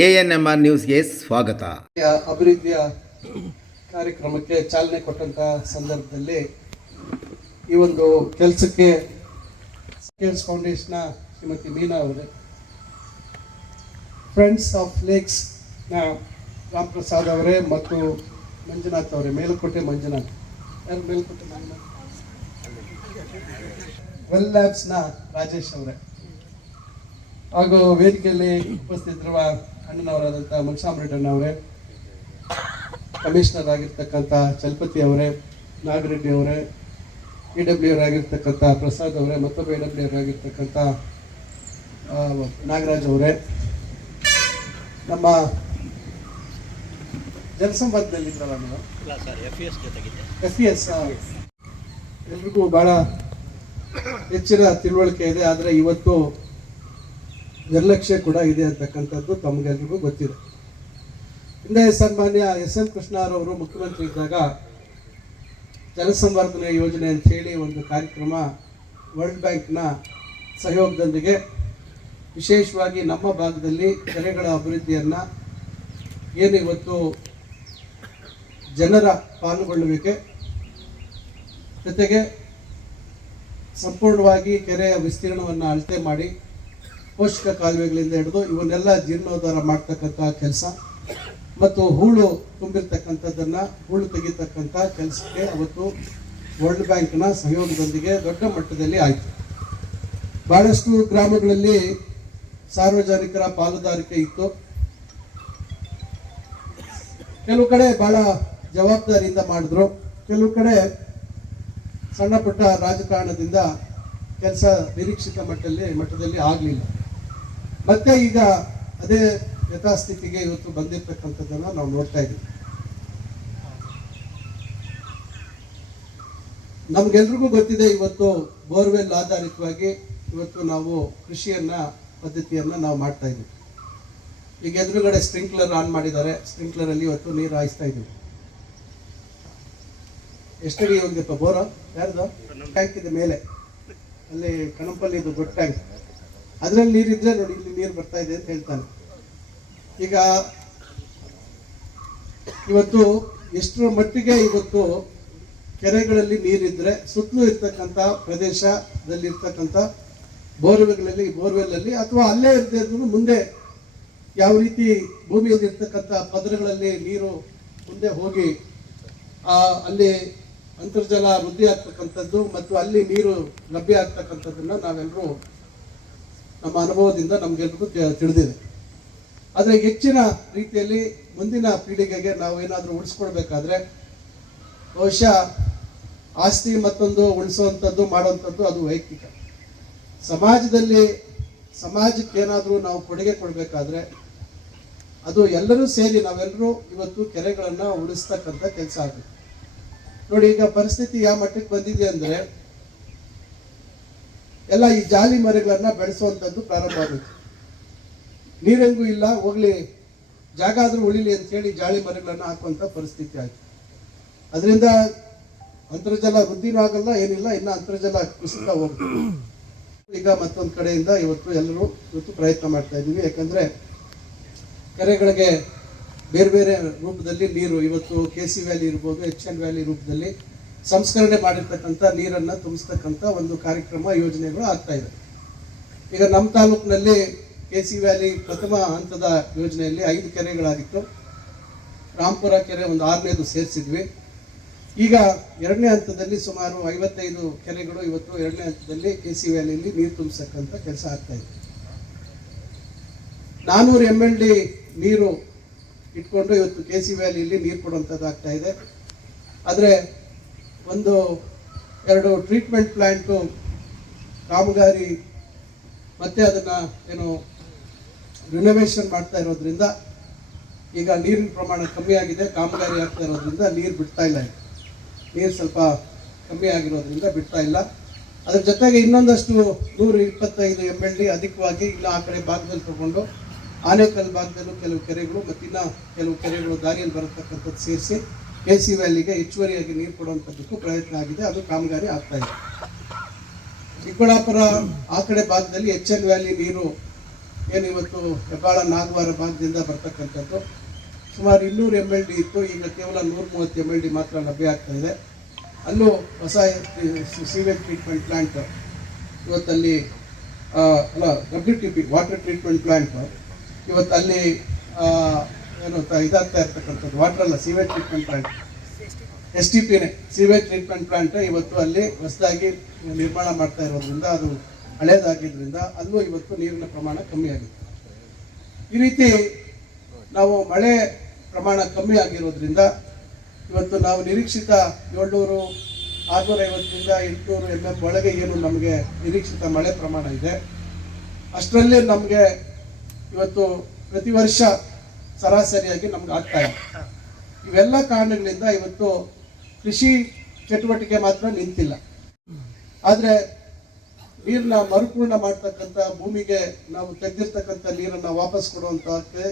ANMR ನ್ಯೂಸ್ಗೆ ಸ್ವಾಗತ. ಅಭಿವೃದ್ಧಿಯ ಕಾರ್ಯಕ್ರಮಕ್ಕೆ ಚಾಲನೆ ಕೊಟ್ಟಂತ ಸಂದರ್ಭದಲ್ಲಿ ಈ ಒಂದು ಕೆಲಸಕ್ಕೆ ಫೌಂಡೇಶನ್ ಶ್ರೀಮತಿ ಮೀನಾ ಅವರೇ, ಫ್ರೆಂಡ್ಸ್ ಆಫ್ ಲೇಕ್ಸ್ ನ ರಾಮ್ ಪ್ರಸಾದ್ ಅವರೇ ಮತ್ತು ಮಂಜುನಾಥ್ ಅವರೇ, ಮೇಲುಕೋಟೆ ಮಂಜುನಾಥ್, ಯಾರು ಮೇಲುಕೋಟೆ ಮಂಜುನಾಥ್, ವೆಲ್ ಲ್ಯಾಬ್ಸ್ ನ ರಾಜೇಶ್ ಅವರೇ, ಹಾಗೂ ವೇದಿಕೆಯಲ್ಲಿ ಉಪಸ್ಥಿತರಿರುವ ಅಣ್ಣನವರಾದಂಥ ಮುನ್ಸಾಮರೆಡ್ಡಿ ಅವರೇ, ಕಮಿಷನರ್ ಆಗಿರ್ತಕ್ಕಂಥ ಚಲಪತಿ ಅವರೇ, ನಾಗರೆಡ್ಡಿ ಅವರೇ, EWR ಆಗಿರ್ತಕ್ಕಂಥ ಪ್ರಸಾದ್ ಅವರೇ, ಮತ್ತೊಬ್ಬ EWR ಆಗಿರ್ತಕ್ಕಂಥ ನಾಗರಾಜ್ ಅವರೇ, ನಮ್ಮ ಜನಸಂವಾದದಲ್ಲಿದ್ದಲ್ಲ ನೀವು FES ಎಲ್ರಿಗೂ ಬಹಳ ಹೆಚ್ಚಿನ ತಿಳುವಳಿಕೆ ಇದೆ. ಆದರೆ ಇವತ್ತು ನಿರ್ಲಕ್ಷ್ಯ ಕೂಡ ಇದೆ ಅಂತಕ್ಕಂಥದ್ದು ತಮಗೆಲ್ರಿಗೂ ಗೊತ್ತಿದೆ. ಹಿಂದೆ ಸನ್ಮಾನ್ಯ SM ಕೃಷ್ಣರವರು ಮುಖ್ಯಮಂತ್ರಿ ಇದ್ದಾಗ ಜನಸಂವರ್ಧನೆ ಯೋಜನೆ ಅಂತ ಹೇಳಿ ಒಂದು ಕಾರ್ಯಕ್ರಮ ವರ್ಲ್ಡ್ ಬ್ಯಾಂಕ್ನ ಸಹಯೋಗದೊಂದಿಗೆ ವಿಶೇಷವಾಗಿ ನಮ್ಮ ಭಾಗದಲ್ಲಿ ಕೆರೆಗಳ ಅಭಿವೃದ್ಧಿಯನ್ನು ಏನು ಇವತ್ತು ಜನರ ಪಾಲ್ಗೊಳ್ಳುವಿಕೆ ಜೊತೆಗೆ ಸಂಪೂರ್ಣವಾಗಿ ಕೆರೆಯ ವಿಸ್ತೀರ್ಣವನ್ನು ಅಳತೆ ಮಾಡಿ ಪೋಷಕ ಕಾಲುವೆಗಳಿಂದ ಹಿಡಿದು ಇವನ್ನೆಲ್ಲ ಜೀರ್ಣೋದ್ಧಾರ ಮಾಡ್ತಕ್ಕಂಥ ಕೆಲಸ ಮತ್ತು ಹೂಳು ತುಂಬಿರ್ತಕ್ಕಂಥದ್ದನ್ನು ಹೂಳು ತೆಗಿತಕ್ಕಂಥ ಕೆಲಸಕ್ಕೆ ಅವತ್ತು ವರ್ಲ್ಡ್ ಬ್ಯಾಂಕ್ನ ಸಹಯೋಗದೊಂದಿಗೆ ದೊಡ್ಡ ಮಟ್ಟದಲ್ಲಿ ಆಯಿತು. ಬಹಳಷ್ಟು ಗ್ರಾಮಗಳಲ್ಲಿ ಸಾರ್ವಜನಿಕರ ಪಾಲುದಾರಿಕೆ ಇತ್ತು. ಕೆಲವು ಕಡೆ ಬಹಳ ಜವಾಬ್ದಾರಿಯಿಂದ ಮಾಡಿದ್ರು, ಕೆಲವು ಕಡೆ ಸಣ್ಣ ಪುಟ್ಟ ರಾಜಕಾರಣದಿಂದ ಕೆಲಸ ನಿರೀಕ್ಷಿತ ಮಟ್ಟದಲ್ಲಿ ಆಗಲಿಲ್ಲ. ಮತ್ತೆ ಈಗ ಅದೇ ಯಥಾಸ್ಥಿತಿಗೆ ಇವತ್ತು ಬಂದಿರತಕ್ಕಂಥದ್ದನ್ನು ನಾವು ನೋಡ್ತಾ ಇದ್ದೀವಿ. ನಮ್ಗೆಲ್ರಿಗೂ ಗೊತ್ತಿದೆ, ಇವತ್ತು ಬೋರ್ವೆಲ್ ಆಧಾರಿತವಾಗಿ ಇವತ್ತು ನಾವು ಪದ್ಧತಿಯನ್ನ ನಾವು ಮಾಡ್ತಾ ಇದ್ದೀವಿ. ಈಗ ಎದುರುಗಡೆ ಸ್ಪ್ರಿಂಕ್ಲರ್ ಆನ್ ಮಾಡಿದ್ದಾರೆ, ಸ್ಪ್ರಿಂಕ್ಲರ್ ಅಲ್ಲಿ ಇವತ್ತು ನೀರು ಹಾಯಿಸ್ತಾ ಇದ್ದೀವಿ. ಎಷ್ಟಡಿ ಹೋಗಿದೆಪ್ಪ ಬೋರ? ಯಾರ್ದು ಟ್ಯಾಂಕ್ ಇದೆ ಮೇಲೆ, ಅಲ್ಲಿ ಕಣಂಪಲ್ಲಿ ಇದು ದೊಡ್ಡ ಟ್ಯಾಂಕ್, ಅದರಲ್ಲಿ ನೀರಿದ್ರೆ ನೋಡಿ ಇಲ್ಲಿ ನೀರು ಬರ್ತಾ ಇದೆ ಅಂತ ಹೇಳ್ತಾನೆ. ಈಗ ಇವತ್ತು ಎಷ್ಟರ ಮಟ್ಟಿಗೆ ಇವತ್ತು ಕೆರೆಗಳಲ್ಲಿ ನೀರಿದ್ರೆ ಸುತ್ತಲೂ ಇರ್ತಕ್ಕಂಥ ಪ್ರದೇಶದಲ್ಲಿ ಇರ್ತಕ್ಕಂಥ ಬೋರ್ವೆಲ್ಲಲ್ಲಿ ಅಥವಾ ಅಲ್ಲೇ ಇರ್ತಿದ್ರು ಮುಂದೆ ಯಾವ ರೀತಿ ಭೂಮಿಯಲ್ಲಿ ಇರ್ತಕ್ಕಂಥ ಪದರಗಳಲ್ಲಿ ನೀರು ಮುಂದೆ ಹೋಗಿ ಅಲ್ಲಿ ಅಂತರ್ಜಲ ವೃದ್ಧಿ ಆಗ್ತಕ್ಕಂಥದ್ದು ಮತ್ತು ಅಲ್ಲಿ ನೀರು ಲಭ್ಯ ಆಗ್ತಕ್ಕಂಥದ್ದನ್ನ ನಾವೆಲ್ಲರೂ ನಮ್ಮ ಅನುಭವದಿಂದ ನಮ್ಗೆಲ್ರಿಗೂ ತಿಳಿದಿದೆ. ಆದರೆ ಹೆಚ್ಚಿನ ರೀತಿಯಲ್ಲಿ ಮುಂದಿನ ಪೀಳಿಗೆಗೆ ನಾವು ಏನಾದರೂ ಉಳಿಸ್ಕೊಳ್ಬೇಕಾದ್ರೆ ಬಹುಶಃ ಆಸ್ತಿ ಮತ್ತೊಂದು ಉಳಿಸುವಂಥದ್ದು ಮಾಡುವಂಥದ್ದು ಅದು ವೈಯಕ್ತಿಕ. ಸಮಾಜಕ್ಕೆ ಏನಾದರೂ ನಾವು ಕೊಡುಗೆ ಕೊಡಬೇಕಾದ್ರೆ ಅದು ಎಲ್ಲರೂ ಸೇರಿ ನಾವೆಲ್ಲರೂ ಇವತ್ತು ಕೆರೆಗಳನ್ನು ಉಳಿಸ್ತಕ್ಕಂಥ ಕೆಲಸ ಆಗುತ್ತೆ. ನೋಡಿ, ಈಗ ಪರಿಸ್ಥಿತಿ ಯಾವ ಮಟ್ಟಕ್ಕೆ ಬಂದಿದೆ ಅಂದರೆ ಎಲ್ಲ ಈ ಜಾಲಿ ಮರಗಳನ್ನ ಬೆಳೆಸುವಂಥದ್ದು ಪ್ರಾರಂಭ ಆಗುತ್ತೆ. ನೀರೆಂಗೂ ಇಲ್ಲ, ಹೋಗ್ಲಿ ಜಾಗ ಆದ್ರೂ ಉಳಿಲಿ ಅಂತ ಹೇಳಿ ಜಾಲಿ ಮರಗಳನ್ನ ಹಾಕುವಂತ ಪರಿಸ್ಥಿತಿ ಆಯ್ತು. ಅದರಿಂದ ಅಂತರ್ಜಲ ವೃದ್ಧಿನೂ ಆಗಲ್ಲ, ಏನಿಲ್ಲ, ಇನ್ನು ಅಂತರ್ಜಲ ಕುಸಿತ ಹೋಗ್ತದೆ. ಈಗ ಮತ್ತೊಂದು ಕಡೆಯಿಂದ ಇವತ್ತು ಪ್ರಯತ್ನ ಮಾಡ್ತಾ ಇದ್ದೀವಿ. ಯಾಕಂದ್ರೆ ಕೆರೆಗಳಿಗೆ ಬೇರೆ ಬೇರೆ ರೂಪದಲ್ಲಿ ನೀರು ಇವತ್ತು KC ವ್ಯಾಲಿ ಇರ್ಬೋದು, HN ವ್ಯಾಲಿ ರೂಪದಲ್ಲಿ ಸಂಸ್ಕರಣೆ ಮಾಡಿರ್ತಕ್ಕಂಥ ನೀರನ್ನು ತುಂಬಿಸ್ತಕ್ಕಂಥ ಒಂದು ಕಾರ್ಯಕ್ರಮ ಯೋಜನೆಗಳು ಆಗ್ತಾ ಇದೆ. ಈಗ ನಮ್ಮ ತಾಲೂಕಿನಲ್ಲಿ KC ವ್ಯಾಲಿ ಪ್ರಥಮ ಹಂತದ ಯೋಜನೆಯಲ್ಲಿ 5 ಕೆರೆಗಳಾಗಿತ್ತು. ರಾಂಪುರ ಕೆರೆ ಒಂದು 6ನೇದು ಸೇರಿಸಿದ್ವಿ. ಈಗ 2ನೇ ಹಂತದಲ್ಲಿ ಸುಮಾರು 55 ಕೆರೆಗಳು ಇವತ್ತು 2ನೇ ಹಂತದಲ್ಲಿ KC ವ್ಯಾಲಿಯಲ್ಲಿ ನೀರು ತುಂಬಿಸ್ತಕ್ಕಂಥ ಕೆಲಸ ಆಗ್ತಾ ಇದೆ. 400 MLD ನೀರು ಇಟ್ಕೊಂಡು ಇವತ್ತು KC ವ್ಯಾಲಿಯಲ್ಲಿ ನೀರು ಕೊಡುವಂಥದ್ದು ಆಗ್ತಾ ಇದೆ. ಆದರೆ 1-2 ಟ್ರೀಟ್ಮೆಂಟ್ ಪ್ಲಾಂಟು ಕಾಮಗಾರಿ ಮತ್ತೆ ಅದನ್ನ ರಿನೋವೇಷನ್ ಮಾಡ್ತಾ ಇರೋದ್ರಿಂದ ಈಗ ನೀರಿನ ಪ್ರಮಾಣ ಕಮ್ಮಿ ಆಗಿದೆ. ಕಾಮಗಾರಿ ಆಗ್ತಾ ಇರೋದ್ರಿಂದ ನೀರು ಬಿಡ್ತಾ ಇಲ್ಲ, ನೀರು ಸ್ವಲ್ಪ ಕಮ್ಮಿ ಆಗಿರೋದ್ರಿಂದ ಬಿಡ್ತಾ ಇಲ್ಲ. ಅದ್ರ ಜೊತೆಗೆ ಇನ್ನೊಂದಷ್ಟು 125 MLD ಅಧಿಕವಾಗಿ ಇಲ್ಲ ಆ ಕಡೆ ಭಾಗದಲ್ಲಿ ತಗೊಂಡು ಆನೇಕಲ್ ಭಾಗದಲ್ಲೂ ಕೆಲವು ಕೆರೆಗಳು ಮತ್ತಿನ್ನ ಕೆಲವು ಕೆರೆಗಳು ದಾರಿಯಲ್ಲಿ ಬರತಕ್ಕಂಥದ್ದು ಸೇರಿಸಿ KC ವ್ಯಾಲಿಗೆ ಹೆಚ್ಚುವರಿಯಾಗಿ ನೀರು ಕೊಡುವಂಥದ್ದಕ್ಕೂ ಪ್ರಯತ್ನ ಆಗಿದೆ. ಅದು ಕಾಮಗಾರಿ ಆಗ್ತಾ ಇದೆ. ಚಿಕ್ಕಬಳ್ಳಾಪುರ ಆ ಕಡೆ ಭಾಗದಲ್ಲಿ HN ವ್ಯಾಲಿ ನೀರು ಏನು ಇವತ್ತು ಹೆಬ್ಬಾಳ ನಾಗವಾರ ಭಾಗದಿಂದ ಬರ್ತಕ್ಕಂಥದ್ದು ಸುಮಾರು 200 MLD ಇತ್ತು, ಈಗ ಕೇವಲ 130 MLD ಮಾತ್ರ ಲಭ್ಯ ಆಗ್ತಾ ಇದೆ. ಅಲ್ಲೂ ಹೊಸ ಸೀವೇಜ್ ಟ್ರೀಟ್ಮೆಂಟ್ ಪ್ಲ್ಯಾಂಟ್ ಇವತ್ತಲ್ಲಿ ಅಲ್ಲ WTP ವಾಟರ್ ಟ್ರೀಟ್ಮೆಂಟ್ ಪ್ಲ್ಯಾಂಟ್ ಇವತ್ತು ಅಲ್ಲಿ ಏನು ಇದಾಗ್ತಾ ಇರ್ತಕ್ಕಂಥದ್ದು, ವಾಟರ್ ಅಲ್ಲ ಸೀವೇಜ್ ಟ್ರೀಟ್ಮೆಂಟ್ ಪ್ಲ್ಯಾಂಟ್ STPನೇ ಸೀವೇಜ್ ಟ್ರೀಟ್ಮೆಂಟ್ ಪ್ಲ್ಯಾಂಟ್ ಇವತ್ತು ಅಲ್ಲಿ ಹೊಸದಾಗಿ ನಿರ್ಮಾಣ ಮಾಡ್ತಾ ಇರೋದ್ರಿಂದ ಅದು ಹಳೇದಾಗಿದ್ದರಿಂದ ಅಲ್ಲೂ ಇವತ್ತು ನೀರಿನ ಪ್ರಮಾಣ ಕಮ್ಮಿ ಆಗಿದೆ. ಈ ರೀತಿ ನಾವು ಮಳೆ ಪ್ರಮಾಣ ಕಮ್ಮಿ ಆಗಿರೋದ್ರಿಂದ ಇವತ್ತು ನಾವು ನಿರೀಕ್ಷಿತ 700 650ರಿಂದ 800 mm ಒಳಗೆ ಏನು ನಮಗೆ ನಿರೀಕ್ಷಿತ ಮಳೆ ಪ್ರಮಾಣ ಇದೆ ಅಷ್ಟರಲ್ಲಿ ನಮಗೆ ಇವತ್ತು ಪ್ರತಿ ವರ್ಷ ಸರಾಸರಿಯಾಗಿ ನಮ್ಗೆ ಆಗ್ತಾ ಇದೆ. ಇವೆಲ್ಲ ಕಾರಣಗಳಿಂದ ಇವತ್ತು ಕೃಷಿ ಚಟುವಟಿಕೆ ಮಾತ್ರ ನಿಂತಿಲ್ಲ, ಆದರೆ ನೀರನ್ನ ಮರುಪೂರ್ಣ ಮಾಡ್ತಕ್ಕಂಥ ಭೂಮಿಗೆ ನಾವು ತೆಗೆದಿರ್ತಕ್ಕಂಥ ನೀರನ್ನು ವಾಪಸ್ ಕೊಡುವಂಥಕ್ಕೆ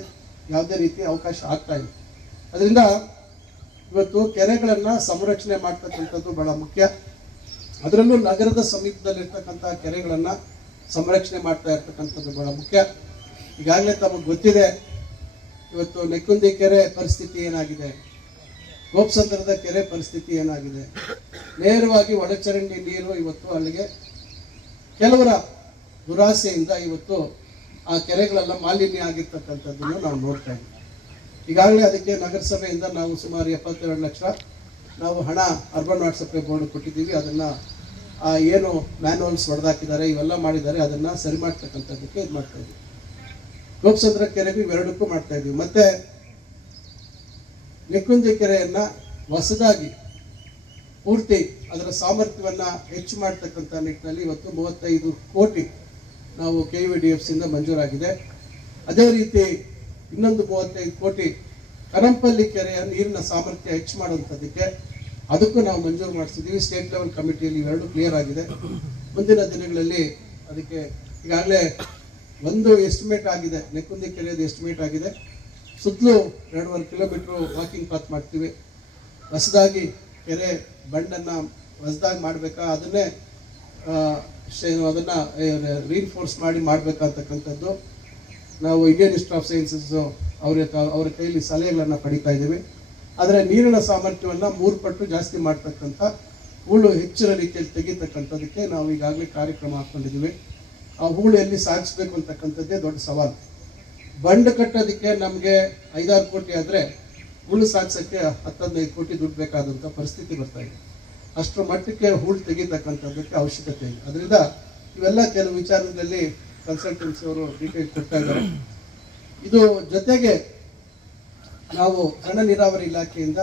ಯಾವುದೇ ರೀತಿ ಅವಕಾಶ ಆಗ್ತಾ ಇಲ್ಲ. ಅದರಿಂದ ಇವತ್ತು ಕೆರೆಗಳನ್ನು ಸಂರಕ್ಷಣೆ ಮಾಡ್ತಕ್ಕಂಥದ್ದು ಬಹಳ ಮುಖ್ಯ. ಅದರಲ್ಲೂ ನಗರದ ಸಮೀಪದಲ್ಲಿರ್ತಕ್ಕಂಥ ಕೆರೆಗಳನ್ನು ಸಂರಕ್ಷಣೆ ಮಾಡ್ತಾ ಇರ್ತಕ್ಕಂಥದ್ದು ಬಹಳ ಮುಖ್ಯ. ಈಗಾಗಲೇ ತಮಗೆ ಗೊತ್ತಿದೆ ಇವತ್ತು ನೆಕ್ಕುಂದಿ ಕೆರೆ ಪರಿಸ್ಥಿತಿ ಏನಾಗಿದೆ, ಗೋಪಸಂದ್ರದ ಕೆರೆ ಪರಿಸ್ಥಿತಿ ಏನಾಗಿದೆ. ನೇರವಾಗಿ ಒಳಚರಂಡಿ ನೀರು ಇವತ್ತು ಅಲ್ಲಿಗೆ ಕೆಲವರ ದುರಾಸೆಯಿಂದ ಇವತ್ತು ಆ ಕೆರೆಗಳೆಲ್ಲ ಮಾಲಿನ್ಯ ಆಗಿರ್ತಕ್ಕಂಥದ್ದನ್ನು ನಾವು ನೋಡ್ತಾ ಇದ್ದೀವಿ. ಈಗಾಗಲೇ ಅದಕ್ಕೆ ನಗರಸಭೆಯಿಂದ ನಾವು ಸುಮಾರು 72 ಲಕ್ಷ ನಾವು ಹಣ ಅರ್ಬನ್ ವಾಟರ್ ಸಪ್ಲೈ ಬೋರ್ಡ್ ಕೊಟ್ಟಿದ್ದೀವಿ. ಅದನ್ನು ಏನು ಮ್ಯಾನುವಲ್ಸ್ ಹೊಡೆದಾಕಿದ್ದಾರೆ ಇವೆಲ್ಲ ಮಾಡಿದ್ದಾರೆ, ಅದನ್ನು ಸರಿ ಮಾಡ್ತಕ್ಕಂಥದ್ದಕ್ಕೆ ಇದು ಮಾಡ್ತಾ ಇದ್ದೀವಿ. ಗೋಪಸಂದ್ರ ಕೆರೆಗೂ ಇವೆರಡಕ್ಕೂ ಮಾಡ್ತಾ ಇದ್ದೀವಿ. ಮತ್ತು ನೆಕ್ಕುಂದಿ ಕೆರೆಯನ್ನು ಹೊಸದಾಗಿ ಪೂರ್ತಿ ಅದರ ಸಾಮರ್ಥ್ಯವನ್ನು ಹೆಚ್ಚು ಮಾಡ್ತಕ್ಕಂಥ ನಿಟ್ಟಿನಲ್ಲಿ ಇವತ್ತು 35 ಕೋಟಿ ನಾವು KVDFಸಿಂದ ಮಂಜೂರಾಗಿದೆ. ಅದೇ ರೀತಿ ಇನ್ನೊಂದು 35 ಕೋಟಿ ಕರಂಪಲ್ಲಿ ಕೆರೆಯ ನೀರಿನ ಸಾಮರ್ಥ್ಯ ಹೆಚ್ಚು ಮಾಡುವಂಥದ್ದಕ್ಕೆ ಅದಕ್ಕೂ ನಾವು ಮಂಜೂರು ಮಾಡಿಸಿದ್ದೀವಿ. ಸ್ಟೇಟ್ ಲೆವೆಲ್ ಕಮಿಟಿಯಲ್ಲಿ ಇವೆರಡು ಕ್ಲಿಯರ್ ಆಗಿದೆ. ಮುಂದಿನ ದಿನಗಳಲ್ಲಿ ಅದಕ್ಕೆ ಈಗಾಗಲೇ ಒಂದು ಎಸ್ಟಿಮೇಟ್ ಆಗಿದೆ, ನೆಕ್ಕುಂದಿ ಕೆರೆಯದು ಎಸ್ಟಿಮೇಟ್ ಆಗಿದೆ. ಸುತ್ತಲೂ 2.5 ಕಿಲೋಮೀಟ್ರು ವಾಕಿಂಗ್ ಪಾತ್ ಮಾಡ್ತೀವಿ. ಹೊಸದಾಗಿ ಕೆರೆ ಬಂಡನ್ನು ಹೊಸದಾಗಿ ಮಾಡಬೇಕಾ ಅದನ್ನು ರೀನ್ಫೋರ್ಸ್ ಮಾಡಿ ಮಾಡಬೇಕಂತಕ್ಕಂಥದ್ದು ನಾವು ಇಂಡಿಯನ್ ಇನ್ಸ್ಟಿಟ್ಯೂಟ್ ಆಫ್ ಸೈನ್ಸಸ್ ಅವರ ಕೈಯಲ್ಲಿ ಸಲಹೆಗಳನ್ನು ಪಡಿತಾ ಇದ್ದೀವಿ. ಆದರೆ ನೀರಿನ ಸಾಮರ್ಥ್ಯವನ್ನು 3 ಪಟ್ಟು ಜಾಸ್ತಿ ಮಾಡ್ತಕ್ಕಂಥ ಹೂಳು ಹೆಚ್ಚಿನ ರೀತಿಯಲ್ಲಿ ತೆಗಿತಕ್ಕಂಥದ್ದಕ್ಕೆ ನಾವು ಈಗಾಗಲೇ ಕಾರ್ಯಕ್ರಮ ಹಾಕ್ಕೊಂಡಿದ್ದೀವಿ. ಆ ಹೂಳು ಎಲ್ಲಿ ಸಾಗಿಸ್ಬೇಕು ಅಂತಕ್ಕಂಥದ್ದೇ ದೊಡ್ಡ ಸವಾಲು. ಬಂಡ್ ಕಟ್ಟೋದಕ್ಕೆ ನಮಗೆ 5-6 ಕೋಟಿ ಆದರೆ ಹೂಳು ಸಾಗಿಸೋಕ್ಕೆ 10-15 ಕೋಟಿ ದುಡ್ಡು ಬೇಕಾದಂಥ ಪರಿಸ್ಥಿತಿ ಬರ್ತಾ ಇದೆ. ಅಷ್ಟರ ಮಟ್ಟಕ್ಕೆ ಹೂಳು ತೆಗಿತಕ್ಕಂಥದ್ದಕ್ಕೆ ಅವಶ್ಯಕತೆ ಇದೆ. ಅದರಿಂದ ಇವೆಲ್ಲ ಕೆಲವು ವಿಚಾರದಲ್ಲಿ ಕನ್ಸಲ್ಟೆನ್ಸಿ ಅವರು ಡೀಟೇಲ್ ಕೊಡ್ತಾ ಇದ್ದಾರೆ. ಇದು ಜೊತೆಗೆ ನಾವು ಸಣ್ಣ ನೀರಾವರಿ ಇಲಾಖೆಯಿಂದ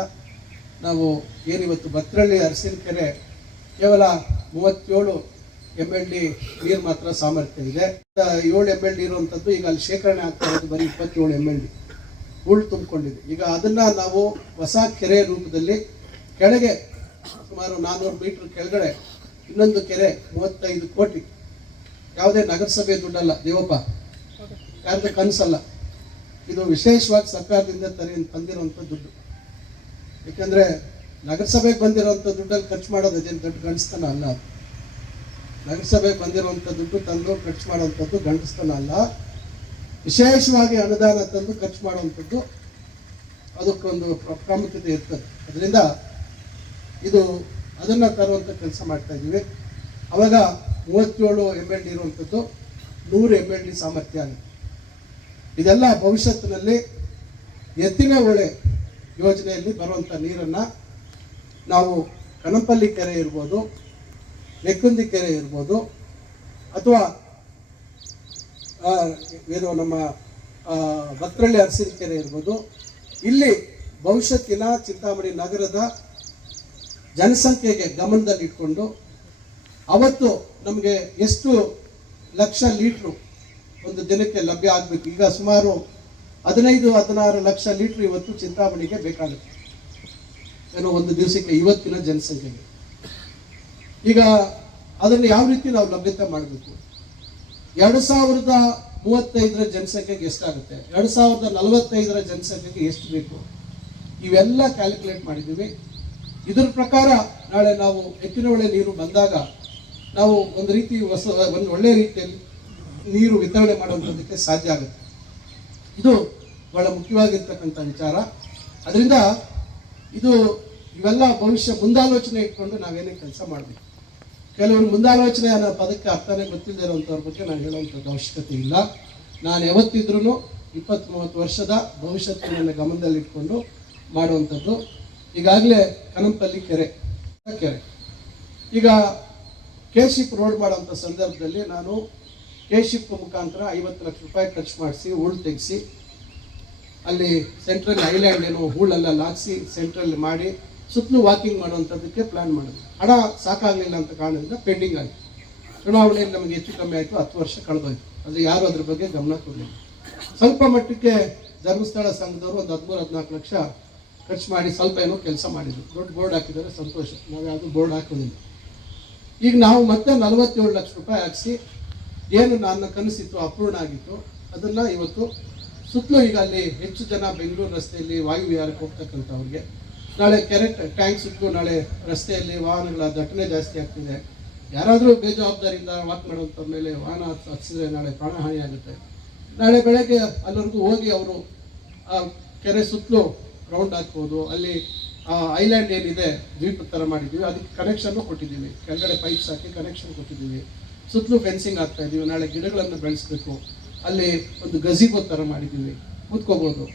ನಾವು ಏನಿವತ್ತು ಭದ್ರಳ್ಳಿ ಅರಸಿನ ಕೆರೆ ಕೇವಲ 37 MLD ನೀರು ಮಾತ್ರ ಸಾಮರ್ಥ್ಯ ಇದೆ. 7 MLD ಇರುವಂಥದ್ದು ಈಗ ಅಲ್ಲಿ ಶೇಖರಣೆ ಆಗ್ತಾ ಇರೋದು ಬರೀ 27 MLD ಹೂಳು ತುಂಬಿಕೊಂಡಿದೆ. ಈಗ ಅದನ್ನು ನಾವು ಹೊಸ ಕೆರೆ ರೂಪದಲ್ಲಿ ಕೆಳಗೆ ಸುಮಾರು 400 ಮೀಟರ್ ಕೆಳಗಡೆ ಇನ್ನೊಂದು ಕೆರೆ 35 ಕೋಟಿ, ಯಾವುದೇ ನಗರಸಭೆ ದುಡ್ಡಲ್ಲ ದೇವಪ್ಪ, ಯಾರ್ದು ಕನಸಲ್ಲ, ಇದು ವಿಶೇಷವಾಗಿ ಸರ್ಕಾರದಿಂದ ತಂದಿರುವಂಥ ದುಡ್ಡು. ಯಾಕೆಂದರೆ ನಗರಸಭೆಗೆ ಬಂದಿರೋಂಥ ದುಡ್ಡಲ್ಲಿ ಖರ್ಚು ಮಾಡೋದು ಅದೇನು ದೊಡ್ಡ ಗಂಡಸ್ತನ ಅಲ್ಲ. ಅದು ನಗರಸಭೆಗೆ ಬಂದಿರುವಂಥ ದುಡ್ಡು ತಂದು ಖರ್ಚು ಮಾಡುವಂಥದ್ದು ಗಂಡಸ್ತನ ಅಲ್ಲ. ವಿಶೇಷವಾಗಿ ಅನುದಾನ ತಂದು ಖರ್ಚು ಮಾಡುವಂಥದ್ದು ಅದಕ್ಕೊಂದು ಪ್ರಾಮುಖ್ಯತೆ ಇರ್ತದೆ. ಅದರಿಂದ ಇದು ಅದನ್ನು ತರುವಂಥ ಕೆಲಸ ಮಾಡ್ತಾ ಇದ್ದೀವಿ. ಅವಾಗ 37 MLD ಇರುವಂಥದ್ದು 100 MLD ಸಾಮರ್ಥ್ಯ ಆಗಿದೆ. ಇದೆಲ್ಲ ಭವಿಷ್ಯತ್ತಿನಲ್ಲಿ ಎತ್ತಿನ ಹೊಳೆ ಯೋಜನೆಯಲ್ಲಿ ಬರುವಂಥ ನೀರನ್ನು ನಾವು ಕನಂಪಲ್ಲಿ ಕೆರೆ ಇರ್ಬೋದು, ನೆಕ್ಕುಂದಿ ಕೆರೆ ಇರ್ಬೋದು, ಅಥವಾ ಏನು ನಮ್ಮ ಭದ್ರಳ್ಳಿ ಅರಸಿನ ಕೆರೆ ಇರ್ಬೋದು, ಇಲ್ಲಿ ಭವಿಷ್ಯತ್ತಿನ ಚಿಂತಾಮಣಿ ನಗರದ ಜನಸಂಖ್ಯೆಗೆ ಗಮನದಲ್ಲಿಟ್ಕೊಂಡು ಅವತ್ತು ನಮಗೆ ಎಷ್ಟು ಲಕ್ಷ ಲೀಟ್ರು ಒಂದು ದಿನಕ್ಕೆ ಲಭ್ಯ ಆಗಬೇಕು. ಈಗ ಸುಮಾರು 15-16 ಲಕ್ಷ ಲೀಟ್ರ್ ಇವತ್ತು ಚಿಂತಾಮಣಿಗೆ ಬೇಕಾಗುತ್ತೆ ಏನೋ ಒಂದು ದಿವಸಕ್ಕೆ ಇವತ್ತಿನ ಜನಸಂಖ್ಯೆಗೆ. ಈಗ ಅದನ್ನು ಯಾವ ರೀತಿ ನಾವು ಲಭ್ಯತೆ ಮಾಡಬೇಕು? 2035ರ ಜನಸಂಖ್ಯೆಗೆ ಎಷ್ಟಾಗುತ್ತೆ, 2045ರ ಜನಸಂಖ್ಯೆಗೆ ಎಷ್ಟು ಬೇಕು, ಇವೆಲ್ಲ ಕ್ಯಾಲ್ಕುಲೇಟ್ ಮಾಡಿದ್ದೀವಿ. ಇದರ ಪ್ರಕಾರ ನಾಳೆ ನಾವು ಎತ್ತಿನ ಹೊಳೆ ನೀರು ಬಂದಾಗ ನಾವು ಒಂದು ರೀತಿ ಒಂದು ಒಳ್ಳೆಯ ರೀತಿಯಲ್ಲಿ ನೀರು ವಿತರಣೆ ಮಾಡುವಂಥದ್ದಕ್ಕೆ ಸಾಧ್ಯ ಆಗುತ್ತೆ. ಇದು ಬಹಳ ಮುಖ್ಯವಾಗಿರ್ತಕ್ಕಂಥ ವಿಚಾರ. ಅದರಿಂದ ಇವೆಲ್ಲ ಭವಿಷ್ಯ ಮುಂದಾಲೋಚನೆ ಇಟ್ಕೊಂಡು ನಾವೇನೇ ಕೆಲಸ ಮಾಡಬೇಕು. ಕೆಲವರು ಮುಂದಾಲೋಚನೆ ಅನ್ನೋ ಪದಕ್ಕೆ ಅರ್ಥನೇ ಗೊತ್ತಿಲ್ಲದೆ ಇರೋಂಥವ್ರ ಬಗ್ಗೆ ನಾನು ಹೇಳುವಂಥದ್ದು ಅವಶ್ಯಕತೆ ಇಲ್ಲ. ನಾನು ಯಾವತ್ತಿದ್ರೂ 20-30 ವರ್ಷದ ಭವಿಷ್ಯತ್ತಿನ ಗಮನದಲ್ಲಿಟ್ಕೊಂಡು ಮಾಡುವಂಥದ್ದು. ಈಗಾಗಲೇ ಕನಂಪಲ್ಲಿ ಕೆರೆ ಈಗ ಕೆಶಿಪ್ ರೋಡ್ ಮಾಡೋಂಥ ಸಂದರ್ಭದಲ್ಲಿ ನಾನು ಕೆಶಿಪ್ ಮುಖಾಂತರ 50 ಲಕ್ಷ ರೂಪಾಯಿ ಖರ್ಚು ಮಾಡಿಸಿ ಹೂಳು ತೆಗೆಸಿ ಅಲ್ಲಿ ಸೆಂಟ್ರಲ್ ಐಲ್ಯಾಂಡ್ ಏನೋ ಹೂಳೆಲ್ಲ ಹಾಕಿಸಿ ಸೆಂಟ್ರಲ್ ಮಾಡಿ ಸುತ್ತಲೂ ವಾಕಿಂಗ್ ಮಾಡುವಂಥದ್ದಕ್ಕೆ ಪ್ಲಾನ್ ಮಾಡಿದ್ವಿ. ಹಣ ಸಾಕಾಗಲಿಲ್ಲ ಅಂತ ಕಾರಣದಿಂದ ಪೆಂಡಿಂಗ್ ಆಯಿತು. ಚುನಾವಣೆಯಲ್ಲಿ ನಮಗೆ ಹೆಚ್ಚು ಕಮ್ಮಿ ಆಯಿತು, 10 ವರ್ಷ ಕಳೆದೋಯ್ತು. ಅದು ಯಾರು ಅದ್ರ ಬಗ್ಗೆ ಗಮನ ಕೊಡಲಿಲ್ಲ. ಸ್ವಲ್ಪ ಮಟ್ಟಕ್ಕೆ ಧರ್ಮಸ್ಥಳ ಸಂಘದವರು ಒಂದು 13-14 ಲಕ್ಷ ಖರ್ಚು ಮಾಡಿ ಸ್ವಲ್ಪ ಏನೋ ಕೆಲಸ ಮಾಡಿದ್ರು. ದೊಡ್ಡ ಬೋರ್ಡ್ ಹಾಕಿದ್ದಾರೆ, ಸಂತೋಷ. ನಾವು ಯಾವುದು ಬೋರ್ಡ್ ಹಾಕೋದಿಲ್ಲ. ಈಗ ನಾವು ಮತ್ತೆ 47 ಲಕ್ಷ ರೂಪಾಯಿ ಹಾಕಿಸಿ ಏನು ನನ್ನ ಕನಸಿತ್ತು ಅಪೂರ್ಣ ಆಗಿತ್ತು ಅದನ್ನು ಇವತ್ತು ಸುತ್ತಲೂ ಈಗ ಅಲ್ಲಿ ಹೆಚ್ಚು ಜನ ಬೆಂಗಳೂರು ರಸ್ತೆಯಲ್ಲಿ ವಾಯುವಿಹಾರಕ್ಕೆ ಹೋಗ್ತಕ್ಕಂಥವ್ರಿಗೆ ನಾಳೆ ಕೆರೆ ಟ್ಯಾಂಕ್ ಸುತ್ತಲೂ ನಾಳೆ ರಸ್ತೆಯಲ್ಲಿ ವಾಹನಗಳ ದಟ್ಟಣೆ ಜಾಸ್ತಿ ಆಗ್ತಿದೆ. ಯಾರಾದರೂ ಬೇಜವಾಬ್ದಾರಿಯಿಂದ ವಾಕ್ ಮಾಡುವಂಥವ್ರ ಮೇಲೆ ವಾಹನ ಹತ್ತಿಸಿದ್ರೆ ನಾಳೆ ಪ್ರಾಣಹಾನಿ ಆಗುತ್ತೆ. ನಾಳೆ ಬೆಳಗ್ಗೆ ಅಲ್ಲಿವರೆಗೂ ಹೋಗಿ ಅವರು ಆ ಕೆರೆ ಸುತ್ತಲೂ ರೌಂಡ್ ಹಾಕ್ಬೋದು. ಅಲ್ಲಿ ಐಲ್ಯಾಂಡ್ ಏನಿದೆ ದ್ವೀಪ ಥರ ಮಾಡಿದ್ದೀವಿ, ಅದಕ್ಕೆ ಕನೆಕ್ಷನ್ನು ಕೊಟ್ಟಿದ್ದೀವಿ. ಕೆಳಗಡೆ ಪೈಪ್ಸ್ ಹಾಕಿ ಕನೆಕ್ಷನ್ ಕೊಟ್ಟಿದ್ದೀವಿ. ಸುತ್ತಲೂ ಫೆನ್ಸಿಂಗ್ ಆಗ್ತಾ ಇದ್ದೀವಿ. ನಾಳೆ ಗಿಡಗಳನ್ನು ಬೆಳೆಸಬೇಕು. ಅಲ್ಲಿ ಒಂದು ಗಝಿಬೋ ಥರ ಮಾಡಿದ್ದೀವಿ, ಕೂತ್ಕೋಬೋದು.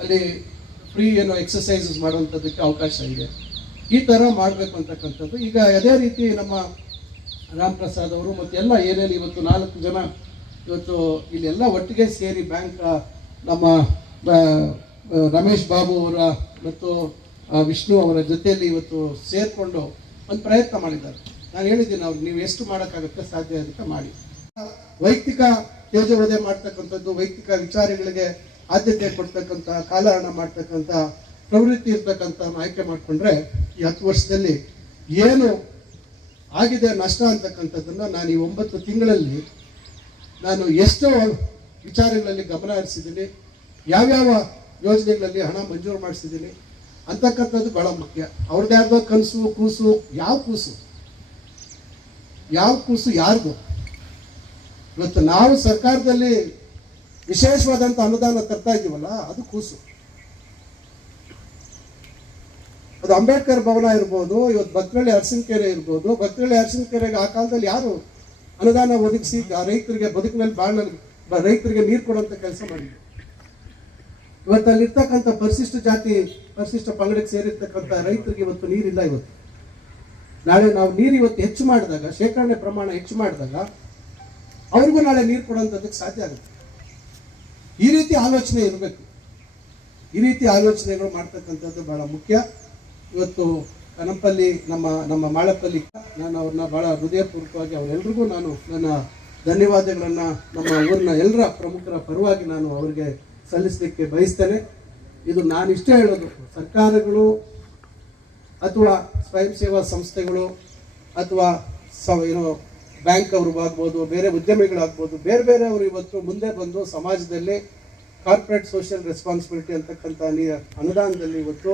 ಅಲ್ಲಿ ಫ್ರೀ ಏನೋ ಎಕ್ಸಸೈಸಸ್ ಮಾಡುವಂಥದ್ದಕ್ಕೆ ಅವಕಾಶ ಇದೆ. ಈ ಥರ ಮಾಡಬೇಕು ಅಂತಕ್ಕಂಥದ್ದು. ಈಗ ಅದೇ ರೀತಿ ನಮ್ಮ ರಾಮ್ ಪ್ರಸಾದ್ ಅವರು ಮತ್ತು ಎಲ್ಲ ಏನೇನು ಇವತ್ತು 4 ಜನ ಇವತ್ತು ಇಲ್ಲೆಲ್ಲ ಒಟ್ಟಿಗೆ ಸೇರಿ ಬ್ಯಾಂಕ್ ನಮ್ಮ ರಮೇಶ್ ಬಾಬು ಅವರ ಮತ್ತು ವಿಷ್ಣು ಅವರ ಜೊತೆಯಲ್ಲಿ ಇವತ್ತು ಸೇರಿಕೊಂಡು ಒಂದು ಪ್ರಯತ್ನ ಮಾಡಿದ್ದಾರೆ. ನಾನು ಹೇಳಿದ್ದೀನಿ ಅವ್ರಿಗೆ ನೀವು ಎಷ್ಟು ಮಾಡೋಕ್ಕಾಗುತ್ತೆ ಸಾಧ್ಯ ಅದಕ್ಕೆ ಮಾಡಿ. ವೈಯಕ್ತಿಕ ತೇಜೋವಧೆ ಮಾಡ್ತಕ್ಕಂಥದ್ದು, ವೈಯಕ್ತಿಕ ವಿಚಾರಗಳಿಗೆ ಆದ್ಯತೆ ಕೊಡ್ತಕ್ಕಂಥ, ಕಾಲಹರಣ ಮಾಡ್ತಕ್ಕಂಥ ಪ್ರವೃತ್ತಿ ಇರ್ತಕ್ಕಂಥ ಆಯ್ಕೆ ಮಾಡಿಕೊಂಡ್ರೆ ಈ 10 ವರ್ಷದಲ್ಲಿ ಏನು ಆಗಿದೆ ನಷ್ಟ ಅಂತಕ್ಕಂಥದ್ದನ್ನು ನಾನು ಈ 9 ತಿಂಗಳಲ್ಲಿ ನಾನು ಎಷ್ಟೋ ವಿಚಾರಗಳಲ್ಲಿ ಗಮನ ಹರಿಸಿದ್ದೀನಿ, ಯಾವ್ಯಾವ ಯೋಜನೆಗಳಲ್ಲಿ ಹಣ ಮಂಜೂರು ಮಾಡಿಸಿದ್ದೀನಿ ಅಂತಕ್ಕಂಥದ್ದು ಬಹಳ ಮುಖ್ಯ. ಅವ್ರದ್ದು ಯಾರ್ದೋ ಕನಸು ಕೂಸು, ಯಾವ ಕೂಸು ಯಾರ್ದು? ಇವತ್ತು ನಾವು ಸರ್ಕಾರದಲ್ಲಿ ವಿಶೇಷವಾದಂಥ ಅನುದಾನ ತರ್ತಾ ಇದ್ದೀವಲ್ಲ, ಅದು ಕೂಸು. ಅದು ಅಂಬೇಡ್ಕರ್ ಭವನ ಇರ್ಬೋದು, ಇವತ್ತು ಭಕ್ತಳ್ಳಿ ಅರಸಿನಕೆರೆ ಇರ್ಬೋದು. ಭಕ್ತಳ್ಳಿ ಅರಸಿನಕೆರೆಗೆ ಆ ಕಾಲದಲ್ಲಿ ಯಾರು ಅನುದಾನ ಒದಗಿಸಿ ರೈತರಿಗೆ ಬದುಕಿನಲ್ಲಿ ರೈತರಿಗೆ ನೀರು ಕೊಡುವಂಥ ಕೆಲಸ ಮಾಡಿದ್ರು. ಇವತ್ತು ಅಲ್ಲಿರ್ತಕ್ಕಂಥ ಪರಿಶಿಷ್ಟ ಪಂಗಡಕ್ಕೆ ಸೇರಿರ್ತಕ್ಕಂಥ ರೈತರಿಗೆ ಇವತ್ತು ನೀರಿಲ್ಲ. ಇವತ್ತು ನಾಳೆ ನಾವು ನೀರು ಇವತ್ತು ಹೆಚ್ಚು ಮಾಡಿದಾಗ, ಶೇಖರಣೆ ಪ್ರಮಾಣ ಹೆಚ್ಚು ಮಾಡಿದಾಗ ಅವ್ರಿಗೂ ನಾಳೆ ನೀರು ಕೊಡುವಂಥದ್ದಕ್ಕೆ ಸಾಧ್ಯ ಆಗುತ್ತೆ. ಈ ರೀತಿ ಆಲೋಚನೆ ಇರಬೇಕು. ಈ ರೀತಿ ಆಲೋಚನೆಗಳು ಮಾಡ್ತಕ್ಕಂಥದ್ದು ಬಹಳ ಮುಖ್ಯ. ಇವತ್ತು ಕನಂಪಲ್ಲಿ ನಮ್ಮ ಮಾಳಪ್ಪಲ್ಲಿ ನಾನು ಅವ್ರನ್ನ ಬಹಳ ಹೃದಯಪೂರ್ವಕವಾಗಿ ಅವರೆಲ್ಲರಿಗೂ ನಾನು ನನ್ನ ಧನ್ಯವಾದಗಳನ್ನು ನಮ್ಮ ಊರಿನ ಎಲ್ಲರ ಪ್ರಮುಖರ ಪರವಾಗಿ ನಾನು ಅವರಿಗೆ ಸಲ್ಲಿಸಲಿಕ್ಕೆ ಬಯಸ್ತೇನೆ. ಇದು ನಾನು ಇಷ್ಟೇ ಹೇಳೋದು, ಸರ್ಕಾರಗಳು ಅಥವಾ ಸ್ವಯಂ ಸೇವಾ ಸಂಸ್ಥೆಗಳು ಅಥವಾ ಬ್ಯಾಂಕ್ ಅವರು ಆಗ್ಬೋದು, ಬೇರೆ ಉದ್ಯಮಿಗಳಾಗ್ಬೋದು, ಬೇರೆಯವರು ಇವತ್ತು ಮುಂದೆ ಬಂದು ಸಮಾಜದಲ್ಲಿ ಕಾರ್ಪೊರೇಟ್ ಸೋಷಿಯಲ್ ರೆಸ್ಪಾನ್ಸಿಬಿಲಿಟಿ ಅಂತಕ್ಕಂಥ ಅನುದಾನದಲ್ಲಿ ಇವತ್ತು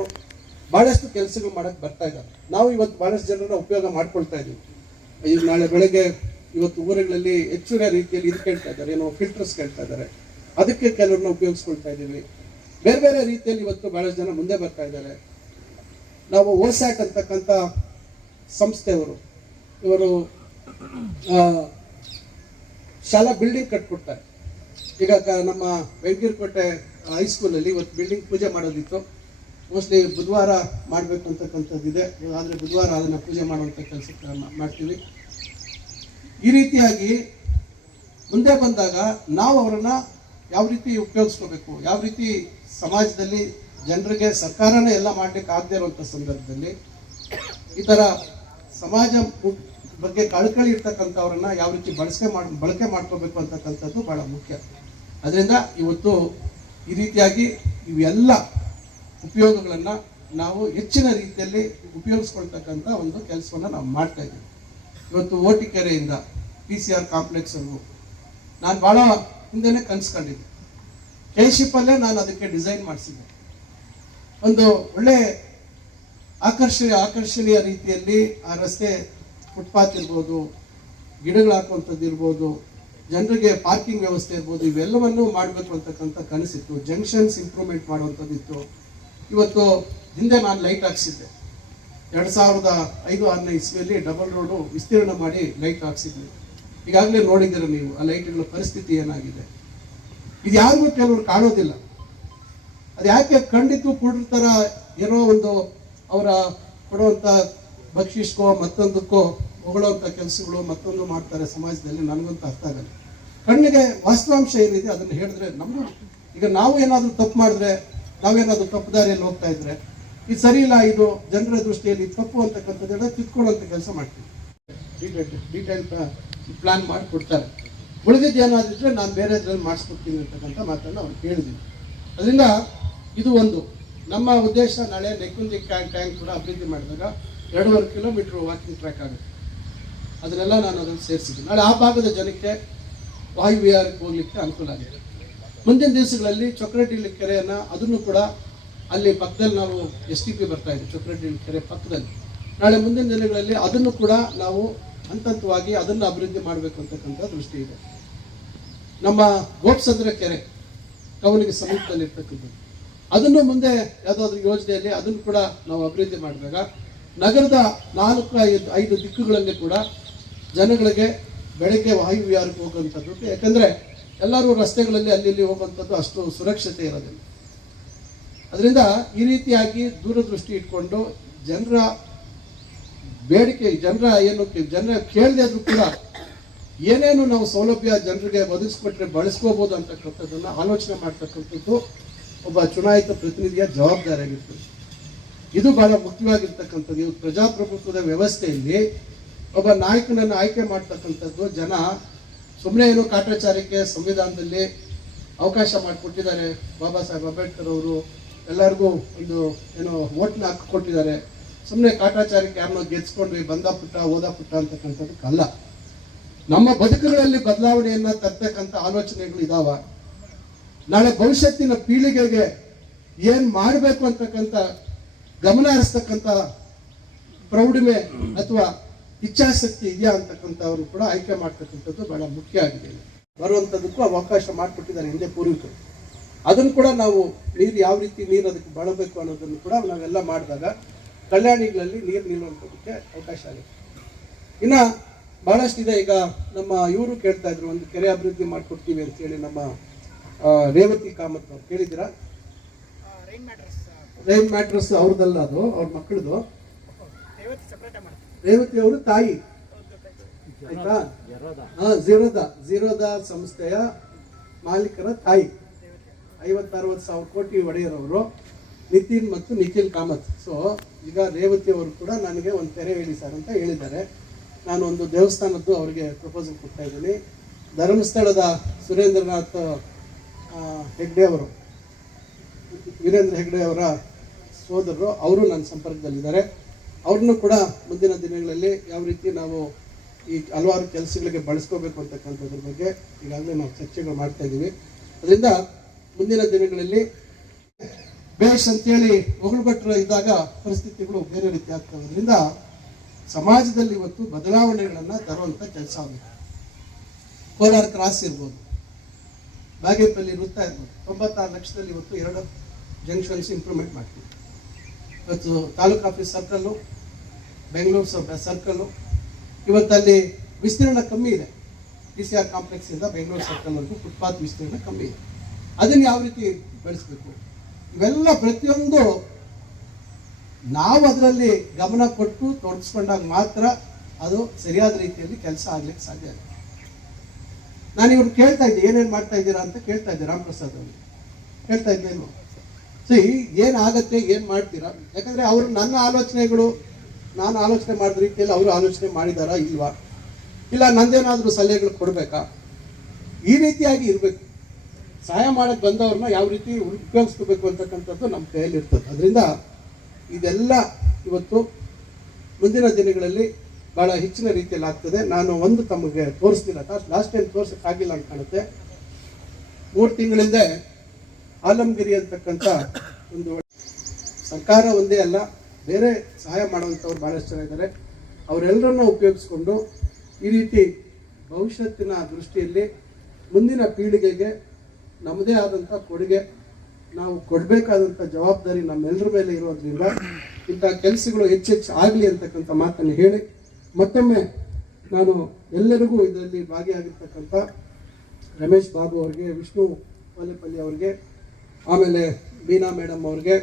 ಭಾಳಷ್ಟು ಕೆಲಸಗಳು ಮಾಡೋಕ್ಕೆ ಬರ್ತಾ ಇದ್ದಾರೆ. ನಾವು ಇವತ್ತು ಭಾಳಷ್ಟು ಜನರನ್ನ ಉಪಯೋಗ ಮಾಡ್ಕೊಳ್ತಾ ಇದ್ದೀವಿ. ಈಗ ನಾಳೆ ಬೆಳಗ್ಗೆ ಇವತ್ತು ಊರುಗಳಲ್ಲಿ ಹೆಚ್ಚಿನ ರೀತಿಯಲ್ಲಿ ಇದು ಕೇಳ್ತಾ ಇದ್ದಾರೆ, ಏನೋ ಫಿಲ್ಟರ್ಸ್ ಕೇಳ್ತಾ ಇದ್ದಾರೆ. ಅದಕ್ಕೆ ಕೆಲವ್ರನ್ನ ಉಪಯೋಗಿಸ್ಕೊಳ್ತಾ ಇದ್ದೀವಿ. ಬೇರೆ ರೀತಿಯಲ್ಲಿ ಇವತ್ತು ಭಾಳಷ್ಟು ಜನ ಮುಂದೆ ಬರ್ತಾ ಇದ್ದಾರೆ. ನಾವು ಓಸ್ಯಾಟ್ ಅಂತಕ್ಕಂಥ ಸಂಸ್ಥೆಯವರು ಇವರು ಶಾಲಾ ಬಿಲ್ಡಿಂಗ್ ಕಟ್ಕೊಡ್ತಾರೆ. ಈಗ ನಮ್ಮ ಬೆಂಕಿರಕೋಟೆ ಹೈಸ್ಕೂಲಲ್ಲಿ ಇವತ್ತು ಬಿಲ್ಡಿಂಗ್ ಪೂಜೆ ಮಾಡೋದಿತ್ತು. ಮೋಸ್ಟ್ಲಿ ಬುಧವಾರ ಮಾಡಬೇಕು ಅಂತಕ್ಕಂಥದ್ದಿದೆ. ಆದರೆ ಬುಧವಾರ ಅದನ್ನು ಪೂಜೆ ಮಾಡುವಂಥ ಕೆಲಸಕ್ಕೆ ಮಾಡ್ತೀವಿ. ಈ ರೀತಿಯಾಗಿ ಮುಂದೆ ಬಂದಾಗ ನಾವು ಅವರನ್ನು ಯಾವ ರೀತಿ ಉಪಯೋಗಿಸ್ಕೋಬೇಕು, ಯಾವ ರೀತಿ ಸಮಾಜದಲ್ಲಿ ಜನರಿಗೆ ಸರ್ಕಾರನೇ ಎಲ್ಲ ಮಾಡಲಿಕ್ಕೆ ಆಗದೆ ಇರುವಂಥ ಸಂದರ್ಭದಲ್ಲಿ ಈ ಥರ ಸಮಾಜ ಬಗ್ಗೆ ಕಳಕಳಿ ಇರ್ತಕ್ಕಂಥವ್ರನ್ನ ಯಾವ ರೀತಿ ಬಳಕೆ ಮಾಡ್ಕೋಬೇಕು ಅಂತಕ್ಕಂಥದ್ದು ಭಾಳ ಮುಖ್ಯ. ಅದರಿಂದ ಇವತ್ತು ಈ ರೀತಿಯಾಗಿ ಇವೆಲ್ಲ ಉಪಯೋಗಗಳನ್ನು ನಾವು ಹೆಚ್ಚಿನ ರೀತಿಯಲ್ಲಿ ಉಪಯೋಗಿಸ್ಕೊಳ್ತಕ್ಕಂಥ ಒಂದು ಕೆಲಸವನ್ನು ನಾವು ಮಾಡ್ತಾ ಇದ್ದೀವಿ. ಇವತ್ತು ಓಟಿಕೆರೆಯಿಂದ PCR ಕಾಂಪ್ಲೆಕ್ಸನ್ನು ನಾನು ಭಾಳ ಹಿಂದೆನೇ ಕನ್ಸ್ಕೊಂಡಿದ್ದೆ. ಕೆಶಿಪ್ಪಲ್ಲೇ ನಾನು ಅದಕ್ಕೆ ಡಿಸೈನ್ ಮಾಡಿಸಿದ್ದೆ. ಒಂದು ಒಳ್ಳೆ ಆಕರ್ಷಣೀಯ ರೀತಿಯಲ್ಲಿ ಆ ರಸ್ತೆ ಫುಟ್ಪಾತ್ ಇರ್ಬೋದು, ಗಿಡಗಳು ಹಾಕುವಂಥದ್ದು ಇರ್ಬೋದು, ಜನರಿಗೆ ಪಾರ್ಕಿಂಗ್ ವ್ಯವಸ್ಥೆ ಇರ್ಬೋದು, ಇವೆಲ್ಲವನ್ನು ಮಾಡಬೇಕು ಅಂತಕ್ಕಂಥ ಕನಸಿತ್ತು. Junctions improvement ಮಾಡುವಂಥದ್ದಿತ್ತು. ಇವತ್ತು ಹಿಂದೆ ನಾನು ಲೈಟ್ ಹಾಕ್ಸಿದ್ದೆ. 2005-6ನೇ ಇಸ್ವಿಯಲ್ಲಿ ಡಬಲ್ ರೋಡು ವಿಸ್ತೀರ್ಣ ಮಾಡಿ ಲೈಟ್ ಹಾಕ್ಸಿದ್ವಿ. ಈಗಾಗಲೇ ನೋಡಿದ್ದೀರ ನೀವು ಆ ಲೈಟ್ಗಳ ಪರಿಸ್ಥಿತಿ ಏನಾಗಿದೆ. ಇದು ಯಾರಿಗೂ ಕೆಲವರು ಕಾಣೋದಿಲ್ಲ. ಅದು ಯಾಕೆ ಖಂಡಿತು ಕುಡ್ರ ಥರ ಏನೋ ಒಂದು ಅವರ ಕೊಡುವಂಥ ಬಕ್ಷಿಸ್ಕೋ ಮತ್ತೊಂದಕ್ಕೋ ಹೊಗಳೋಂಥ ಕೆಲಸಗಳು ಮತ್ತೊಂದು ಮಾಡ್ತಾರೆ ಸಮಾಜದಲ್ಲಿ, ನನಗಂತೂ ಅರ್ಥ ಆಗಲ್ಲ. ಕಣ್ಣಿಗೆ ವಾಸ್ತವಾಂಶ ಏನಿದೆ ಅದನ್ನು ಹೇಳಿದ್ರೆ ನಮಗೂ, ಈಗ ನಾವು ಏನಾದರೂ ತಪ್ಪು ಮಾಡಿದ್ರೆ, ನಾವೇನಾದರೂ ತಪ್ಪು ದಾರಿಯಲ್ಲಿ ಹೋಗ್ತಾ ಇದ್ರೆ ಇದು ಸರಿ ಇಲ್ಲ, ಇದು ಜನರ ದೃಷ್ಟಿಯಲ್ಲಿ ತಪ್ಪು ಅಂತಕ್ಕಂಥದ್ದೆಲ್ಲ ತಿದ್ಕೊಳ್ಳೋಂಥ ಕೆಲಸ ಮಾಡ್ತೀವಿ. ಡೀಟೇಲ್ ಪ್ಲಾನ್ ಮಾಡಿ ಕೊಡ್ತಾರೆ. ಉಳಿದಿದ್ದು ಏನಾದಿದ್ರೆ ನಾನು ಬೇರೆ ಇದ್ರಲ್ಲಿ ಮಾಡಿಸ್ಕೊಡ್ತೀನಿ ಅಂತಕ್ಕಂಥ ಮಾತನ್ನು ಅವ್ರು ಕೇಳಿದ್ದೀನಿ. ಅದರಿಂದ ಇದು ಒಂದು ನಮ್ಮ ಉದ್ದೇಶ. ನಾಳೆ ನೆಕ್ಕುಂದಿ ಟ್ಯಾಂಕ್ ಕೂಡ ಅಭಿವೃದ್ಧಿ ಮಾಡಿದಾಗ 2.5 ಕಿಲೋಮೀಟರ್ ವಾಕಿಂಗ್ ಟ್ರ್ಯಾಕ್ ಆಗುತ್ತೆ. ಅದನ್ನೆಲ್ಲ ನಾನು ಅದನ್ನು ಸೇರಿಸಿದ್ದೀನಿ. ನಾಳೆ ಆ ಭಾಗದ ಜನಕ್ಕೆ ವಾಯುವಿಹಾರಕ್ಕೆ ಹೋಗ್ಲಿಕ್ಕೆ ಅನುಕೂಲ ಆಗಿದೆ. ಮುಂದಿನ ದಿವಸಗಳಲ್ಲಿ ಚೊಕ್ರಟ್ಟಿಲಿ ಕೆರೆಯನ್ನು ಅದನ್ನು ಕೂಡ ಅಲ್ಲಿ ಪಕ್ಕದಲ್ಲಿ ನಾವು STP ಬರ್ತಾ ಇದ್ದೀವಿ, ಚೊಕ್ರಟ್ಟಿಲಿ ಕೆರೆ ಪಕ್ಕದಲ್ಲಿ. ನಾಳೆ ಮುಂದಿನ ದಿನಗಳಲ್ಲಿ ಅದನ್ನು ಕೂಡ ನಾವು ಹಂತವಾಗಿ ಅದನ್ನು ಅಭಿವೃದ್ಧಿ ಮಾಡಬೇಕು ಅಂತಕ್ಕಂಥ ದೃಷ್ಟಿ ಇದೆ. ನಮ್ಮ ಗೋಪ್ಸಂದ್ರ ಕೆರೆ ಕವನಿಗೆ ಸಮೀಪದಲ್ಲಿ ಇರ್ತಕ್ಕಂಥದ್ದು, ಅದನ್ನು ಮುಂದೆ ಯಾವುದಾದ್ರೂ ಯೋಜನೆಯಲ್ಲಿ ಅದನ್ನು ಕೂಡ ನಾವು ಅಭಿವೃದ್ಧಿ ಮಾಡಿದಾಗ ನಗರದ 4-5 ದಿಕ್ಕುಗಳಲ್ಲಿ ಕೂಡ ಜನಗಳಿಗೆ ಬೆಳಗ್ಗೆ ವಾಯುವಿಹಾರಕ್ಕೆ ಹೋಗುವಂಥದ್ದು. ಯಾಕಂದರೆ ಎಲ್ಲರೂ ರಸ್ತೆಗಳಲ್ಲಿ ಅಲ್ಲಿ ಇಲ್ಲಿ ಹೋಗುವಂಥದ್ದು ಅಷ್ಟು ಸುರಕ್ಷತೆ ಇರೋದಿಲ್ಲ. ಅದರಿಂದ ಈ ರೀತಿಯಾಗಿ ದೂರದೃಷ್ಟಿ ಇಟ್ಕೊಂಡು ಜನರ ಬೇಡಿಕೆ, ಜನರ ಕೇಳದೆ ಆದರೂ ಕೂಡ ಏನೇನು ನಾವು ಸೌಲಭ್ಯ ಜನರಿಗೆ ಒದಗಿಸ್ಕೊಟ್ರೆ ಬಳಸ್ಕೋಬೋದು ಅಂತಕ್ಕಂಥದ್ದನ್ನು ಆಲೋಚನೆ ಮಾಡ್ತಕ್ಕಂಥದ್ದು ಒಬ್ಬ ಚುನಾಯಿತ ಪ್ರತಿನಿಧಿಯ ಜವಾಬ್ದಾರಿಯಾಗಿರ್ತದೆ. ಇದು ಬಹಳ ಮುಖ್ಯವಾಗಿರ್ತಕ್ಕಂಥದ್ದು. ಇವು ಪ್ರಜಾಪ್ರಭುತ್ವದ ವ್ಯವಸ್ಥೆಯಲ್ಲಿ ಒಬ್ಬ ನಾಯಕನನ್ನು ಆಯ್ಕೆ ಮಾಡ್ತಕ್ಕಂಥದ್ದು ಜನ ಸುಮ್ಮನೆ ಏನು ಕಾಟಾಚಾರಕ್ಕೆ ಸಂವಿಧಾನದಲ್ಲಿ ಅವಕಾಶ ಮಾಡಿಕೊಟ್ಟಿದ್ದಾರೆ. ಬಾಬಾ ಸಾಹೇಬ್ ಅಂಬೇಡ್ಕರ್ ಅವರು ಎಲ್ಲರಿಗೂ ಒಂದು ಏನೋ ಓಟ್ನ ಹಾಕಿಕೊಟ್ಟಿದ್ದಾರೆ. ಸುಮ್ಮನೆ ಕಾಟಾಚಾರಕ್ಕೆ ಯಾರನ್ನೋ ಗೆದ್ಸ್ಕೊಂಡ್ವಿ, ಬಂದ ಪುಟ್ಟ ಓದಾ ಪುಟ್ಟ ಅಂತಕ್ಕಂಥದ್ದಕ್ಕಲ್ಲ. ನಮ್ಮ ಬದುಕುಗಳಲ್ಲಿ ಬದಲಾವಣೆಯನ್ನು ತರ್ತಕ್ಕಂಥ ಆಲೋಚನೆಗಳು ಇದಾವ. ನಾಳೆ ಭವಿಷ್ಯತ್ತಿನ ಪೀಳಿಗೆಗೆ ಏನು ಮಾಡಬೇಕು ಅಂತಕ್ಕಂಥ ಗಮನ ಹರಿಸ್ತಕ್ಕಂಥ ಪ್ರೌಢಿಮೆ ಅಥವಾ ಇಚ್ಛಾಶಕ್ತಿ ಇದೆಯಾ ಅಂತಕ್ಕಂಥವ್ರು ಕೂಡ ಆಯ್ಕೆ ಮಾಡ್ತಕ್ಕಂಥದ್ದು ಬಹಳ ಮುಖ್ಯ ಆಗಿದೆ. ಬರುವಂಥದ್ದಕ್ಕೂ ಅವಕಾಶ ಮಾಡಿಕೊಟ್ಟಿದ್ದಾರೆ ಹಿಂದೆ ಪೂರ್ವಿಕರು. ಅದನ್ನು ಕೂಡ ನಾವು ಯಾವ ರೀತಿ ನೀರು ಅದಕ್ಕೆ ಬಳಬೇಕು ಅನ್ನೋದನ್ನು ಕೂಡ ನಾವೆಲ್ಲ ಮಾಡಿದಾಗ ಕಲ್ಯಾಣಿಗಳಲ್ಲಿ ನೀರು ನಿಲ್ಲುವಂಥದ್ದಕ್ಕೆ ಅವಕಾಶ ಆಗುತ್ತೆ. ಇನ್ನು ಬಹಳಷ್ಟು ಇದೆ. ಈಗ ನಮ್ಮ ಇವರು ಕೇಳ್ತಾ ಇದ್ರು, ಒಂದು ಕೆರೆ ಅಭಿವೃದ್ಧಿ ಮಾಡಿಕೊಡ್ತೀವಿ ಅಂತೇಳಿ ನಮ್ಮ ರೇವತಿ ಕಾಮತ್ ಅವ್ರು ಕೇಳಿದ್ದೀರಾ? ರೈನ್ ಮ್ಯಾಟ್ರಸ್ ಅವ್ರದ್ದಲ್ಲ, ಅದು ಅವ್ರ ಮಕ್ಕಳದು. ರೇವತಿ ಅವರು ತಾಯಿ, ಆಯ್ತಾ? ಝೀರೋದಾ ಸಂಸ್ಥೆಯ ಮಾಲೀಕರ ತಾಯಿ. 50-60 ಸಾವಿರ ಕೋಟಿ ಒಡೆಯರವರು ನಿತಿನ್ ಮತ್ತು ನಿಖಿಲ್ ಕಾಮತ್. ಸೊ ಈಗ ರೇವತಿ ಅವರು ಕೂಡ ನನಗೆ ಒಂದು ತೆರೆ ಹೇಳಿ ಸರ್ ಅಂತ ಹೇಳಿದ್ದಾರೆ. ನಾನು ಒಂದು ದೇವಸ್ಥಾನದ್ದು ಅವರಿಗೆ ಪ್ರಪೋಸಲ್ ಕೊಡ್ತಾ ಇದ್ದೀನಿ. ಧರ್ಮಸ್ಥಳದ ಸುರೇಂದ್ರನಾಥ್ ಹೆಗ್ಡೆ ಅವರು, ವೀರೇಂದ್ರ ಹೆಗ್ಡೆ ಅವರ ಸೋದರರು, ಅವರು ನನ್ನ ಸಂಪರ್ಕದಲ್ಲಿದ್ದಾರೆ. ಅವ್ರನ್ನೂ ಕೂಡ ಮುಂದಿನ ದಿನಗಳಲ್ಲಿ ಯಾವ ರೀತಿ ನಾವು ಈ ಹಲವಾರು ಕೆಲಸಗಳಿಗೆ ಬಳಸ್ಕೋಬೇಕು ಅಂತಕ್ಕಂಥದ್ರ ಬಗ್ಗೆ ಈಗಾಗಲೇ ನಾವು ಚರ್ಚೆಗಳು ಮಾಡ್ತಾ ಇದ್ದೀವಿ. ಅದರಿಂದ ಮುಂದಿನ ದಿನಗಳಲ್ಲಿ ಬೇಷ್ ಅಂತೇಳಿ ಹೊಗಳುಭಟ್ರು ಇದ್ದಾಗ ಪರಿಸ್ಥಿತಿಗಳು ಬೇರೆ ರೀತಿ ಆಗ್ತವೆ. ಅದರಿಂದ ಸಮಾಜದಲ್ಲಿ ಇವತ್ತು ಬದಲಾವಣೆಗಳನ್ನು ತರುವಂಥ ಕೆಲಸ ಆಗಬೇಕು. ಕೋಲಾರ ಕ್ರಾಸ್ ಇರ್ಬೋದು, ಬಾಗೇಪಲ್ಲಿ ವೃತ್ತ ಇರ್ಬೋದು. 96 ಲಕ್ಷದಲ್ಲಿ ಇವತ್ತು 2 ಜಂಕ್ಷನ್ಸ್ ಇಂಪ್ರೂವ್ಮೆಂಟ್ ಮಾಡ್ತೀವಿ. ಇವತ್ತು ತಾಲೂಕು ಆಫೀಸ್ ಸರ್ಕಲ್ಲು, ಬೆಂಗಳೂರು ಸರ್ಕಲ್ಲು, ಇವತ್ತಲ್ಲಿ ವಿಸ್ತೀರ್ಣ ಕಮ್ಮಿ ಇದೆ. PCR ಕಾಂಪ್ಲೆಕ್ಸಿಂದ ಬೆಂಗಳೂರು ಸರ್ಕಲ್ವರೆಗೂ ಫುಟ್ಪಾತ್ ವಿಸ್ತೀರ್ಣ ಕಮ್ಮಿ ಇದೆ. ಅದನ್ನು ಯಾವ ರೀತಿ ಬೆಳೆಸಬೇಕು, ಇವೆಲ್ಲ ಪ್ರತಿಯೊಂದು ನಾವು ಅದರಲ್ಲಿ ಗಮನ ಕೊಟ್ಟು ತೊಡಗಿಸ್ಕೊಂಡಾಗ ಮಾತ್ರ ಅದು ಸರಿಯಾದ ರೀತಿಯಲ್ಲಿ ಕೆಲಸ ಆಗ್ಲಿಕ್ಕೆ ಸಾಧ್ಯ ಆಗುತ್ತೆ. ನಾನು ಇವ್ರು ಕೇಳ್ತಾ ಇದ್ದೆ, ಏನೇನು ಮಾಡ್ತಾ ಇದ್ದೀರಾ ಅಂತ ಕೇಳ್ತಾ ಇದ್ದೆ. ರಾಮಪ್ರಸಾದ್ ಅವರು ಕೇಳ್ತಾ ಇದ್ದೇನು, ಏನಾಗತ್ತೆ, ಏನು ಮಾಡ್ತೀರಾ? ಯಾಕಂದರೆ ಅವರು ನನ್ನ ಆಲೋಚನೆಗಳು, ನಾನು ಆಲೋಚನೆ ಮಾಡಿದ ರೀತಿಯಲ್ಲಿ ಅವರು ಆಲೋಚನೆ ಮಾಡಿದಾರಾ ಇಲ್ವಾ, ಇಲ್ಲ ನಂದೇನಾದರೂ ಸಲಹೆಗಳು ಕೊಡಬೇಕಾ? ಈ ರೀತಿಯಾಗಿ ಇರಬೇಕು. ಸಹಾಯ ಮಾಡಕ್ಕೆ ಬಂದವ್ರನ್ನ ಯಾವ ರೀತಿ ಉಪಯೋಗಿಸ್ಕೋಬೇಕು ಅಂತಕ್ಕಂಥದ್ದು ನಮ್ಮ ಕೈಯಲ್ಲಿ ಇರ್ತದೆ. ಅದರಿಂದ ಇದೆಲ್ಲ ಇವತ್ತು ಮುಂದಿನ ದಿನಗಳಲ್ಲಿ ಭಾಳ ಹೆಚ್ಚಿನ ರೀತಿಯಲ್ಲಿ ಆಗ್ತದೆ. ನಾನು ಒಂದು ತಮಗೆ ತೋರಿಸ್ತಿಲ್ಲ, ಲಾಸ್ಟ್ ಟೈಮ್ ತೋರ್ಸೋಕ್ಕಾಗಿಲ್ಲ ಅಂತ ಕಾಣುತ್ತೆ. 3 ತಿಂಗಳಿಂದ ಆಲಮಗಿರಿ ಅಂತಕ್ಕಂಥ ಒಂದು ಸರ್ಕಾರ ಒಂದೇ ಅಲ್ಲ, ಬೇರೆ ಸಹಾಯ ಮಾಡುವಂಥವ್ರು ಭಾಳಷ್ಟು ಜನ ಇದ್ದಾರೆ. ಅವರೆಲ್ಲರನ್ನ ಉಪಯೋಗಿಸ್ಕೊಂಡು ಈ ರೀತಿ ಭವಿಷ್ಯತ್ತಿನ ದೃಷ್ಟಿಯಲ್ಲಿ ಮುಂದಿನ ಪೀಳಿಗೆಗೆ ನಮ್ಮದೇ ಆದಂಥ ಕೊಡುಗೆ ನಾವು ಕೊಡಬೇಕಾದಂಥ ಜವಾಬ್ದಾರಿ ನಮ್ಮೆಲ್ಲರ ಮೇಲೆ ಇರೋದ್ರಿಂದ ಇಂಥ ಕೆಲಸಗಳು ಹೆಚ್ಚೆಚ್ಚು ಆಗಲಿ ಅಂತಕ್ಕಂಥ ಮಾತನ್ನು ಹೇಳಿ ಮತ್ತೊಮ್ಮೆ ನಾನು ಎಲ್ಲರಿಗೂ ಇದರಲ್ಲಿ ಭಾಗಿಯಾಗಿರ್ತಕ್ಕಂಥ ರಮೇಶ್ ಬಾಬು ಅವರಿಗೆ, ವಿಷ್ಣು ವಾಲೆಪಲ್ಲಿ ಅವರಿಗೆ, ಆಮೇಲೆ ಬೀನಾ ಮೇಡಮ್ ಅವ್ರಿಗೆ,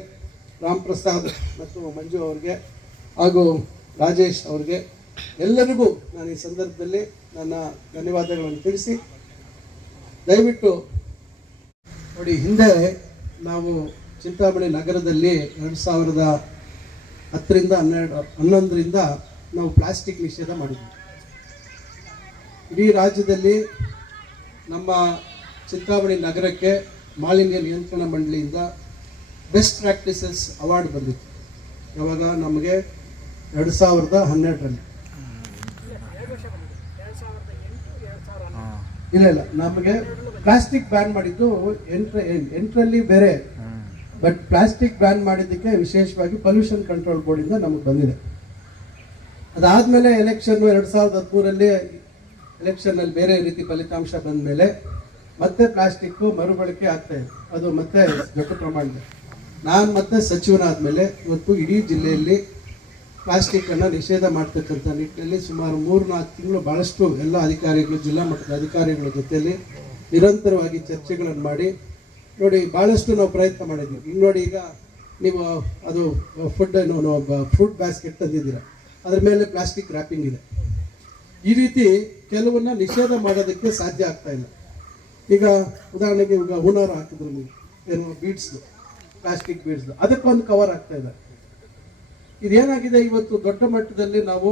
ರಾಮ್ ಪ್ರಸಾದ್ ಮತ್ತು ಮಂಜು ಅವ್ರಿಗೆ ಹಾಗೂ ರಾಜೇಶ್ ಅವ್ರಿಗೆ ಎಲ್ಲರಿಗೂ ನಾನು ಈ ಸಂದರ್ಭದಲ್ಲಿ ನನ್ನ ಧನ್ಯವಾದಗಳನ್ನು ತಿಳಿಸಿ, ದಯವಿಟ್ಟು ನೋಡಿ, ಹಿಂದೆ ನಾವು ಚಿಂತಾಮಣಿ ನಗರದಲ್ಲಿ 2010ರಿಂದ 11ರಿಂದ ನಾವು ಪ್ಲಾಸ್ಟಿಕ್ ನಿಷೇಧ ಮಾಡಿದ್ವಿ. ಇಡೀ ರಾಜ್ಯದಲ್ಲಿ ನಮ್ಮ ಚಿಂತಾಮಣಿ ನಗರಕ್ಕೆ ಮಾಲಿನ್ಯ ನಿಯಂತ್ರಣ ಮಂಡಳಿಯಿಂದ ಬೆಸ್ಟ್ ಪ್ರಾಕ್ಟೀಸಸ್ ಅವಾರ್ಡ್ ಬಂದಿತ್ತು. ಯಾವಾಗ? ನಮಗೆ 2012ರಲ್ಲಿ. ಇಲ್ಲ, ನಮಗೆ ಪ್ಲಾಸ್ಟಿಕ್ ಬ್ಯಾನ್ ಮಾಡಿದ್ದು 8ರಲ್ಲಿ ಬೇರೆ, ಬಟ್ ಪ್ಲಾಸ್ಟಿಕ್ ಬ್ಯಾನ್ ಮಾಡಿದ್ದಕ್ಕೆ ವಿಶೇಷವಾಗಿ ಪೊಲ್ಯೂಷನ್ ಕಂಟ್ರೋಲ್ ಬೋರ್ಡಿಂದ ನಮಗೆ ಬಂದಿದೆ. ಅದಾದಮೇಲೆ ಎಲೆಕ್ಷನ್ 2013ರಲ್ಲಿ ಎಲೆಕ್ಷನ್ನಲ್ಲಿ ಬೇರೆ ರೀತಿ ಫಲಿತಾಂಶ ಬಂದ ಮೇಲೆ ಮತ್ತೆ ಪ್ಲಾಸ್ಟಿಕ್ಕು ಮರುಬಳಕೆ ಆಗ್ತಾ ಇದೆ, ಅದು ಮತ್ತೆ ದೊಡ್ಡ ಪ್ರಮಾಣದಲ್ಲಿ. ನಾನು ಮತ್ತೆ ಸಚಿವನಾದ ಮೇಲೆ ಇವತ್ತು ಇಡೀ ಜಿಲ್ಲೆಯಲ್ಲಿ ಪ್ಲಾಸ್ಟಿಕ್ಕನ್ನು ನಿಷೇಧ ಮಾಡ್ತಕ್ಕಂಥ ನಿಟ್ಟಿನಲ್ಲಿ ಸುಮಾರು 3-4 ತಿಂಗಳು ಭಾಳಷ್ಟು ಎಲ್ಲ ಅಧಿಕಾರಿಗಳು, ಜಿಲ್ಲಾ ಮಟ್ಟದ ಅಧಿಕಾರಿಗಳ ಜೊತೆಯಲ್ಲಿ ನಿರಂತರವಾಗಿ ಚರ್ಚೆಗಳನ್ನು ಮಾಡಿ ನೋಡಿ ಭಾಳಷ್ಟು ನಾವು ಪ್ರಯತ್ನ ಮಾಡಿದ್ವಿ. ಈಗ ನೋಡಿ, ಈಗ ನೀವು ಅದು ಫ್ರೂಟ್ ಬ್ಯಾಸ್ಕೆಟ್ ತಂದಿದ್ದೀರ, ಅದ್ರ ಮೇಲೆ ಪ್ಲಾಸ್ಟಿಕ್ ರ್ಯಾಪಿಂಗ್ ಇದೆ. ಈ ರೀತಿ ಕೆಲವನ್ನ ನಿಷೇಧ ಮಾಡೋದಕ್ಕೆ ಸಾಧ್ಯ ಆಗ್ತಾ ಇಲ್ಲ. ಈಗ ಉದಾಹರಣೆಗೆ ಈಗ ಹೂನಾರ ಹಾಕಿದ್ರು ನೀವು, ಏನು ಬೀಡ್ಸ್ದು, ಪ್ಲಾಸ್ಟಿಕ್ ಬೀಡ್ಸ್ದು, ಅದಕ್ಕೊಂದು ಕವರ್ ಆಗ್ತಾ ಇದೆ. ಇದೇನಾಗಿದೆ, ಇವತ್ತು ದೊಡ್ಡ ಮಟ್ಟದಲ್ಲಿ ನಾವು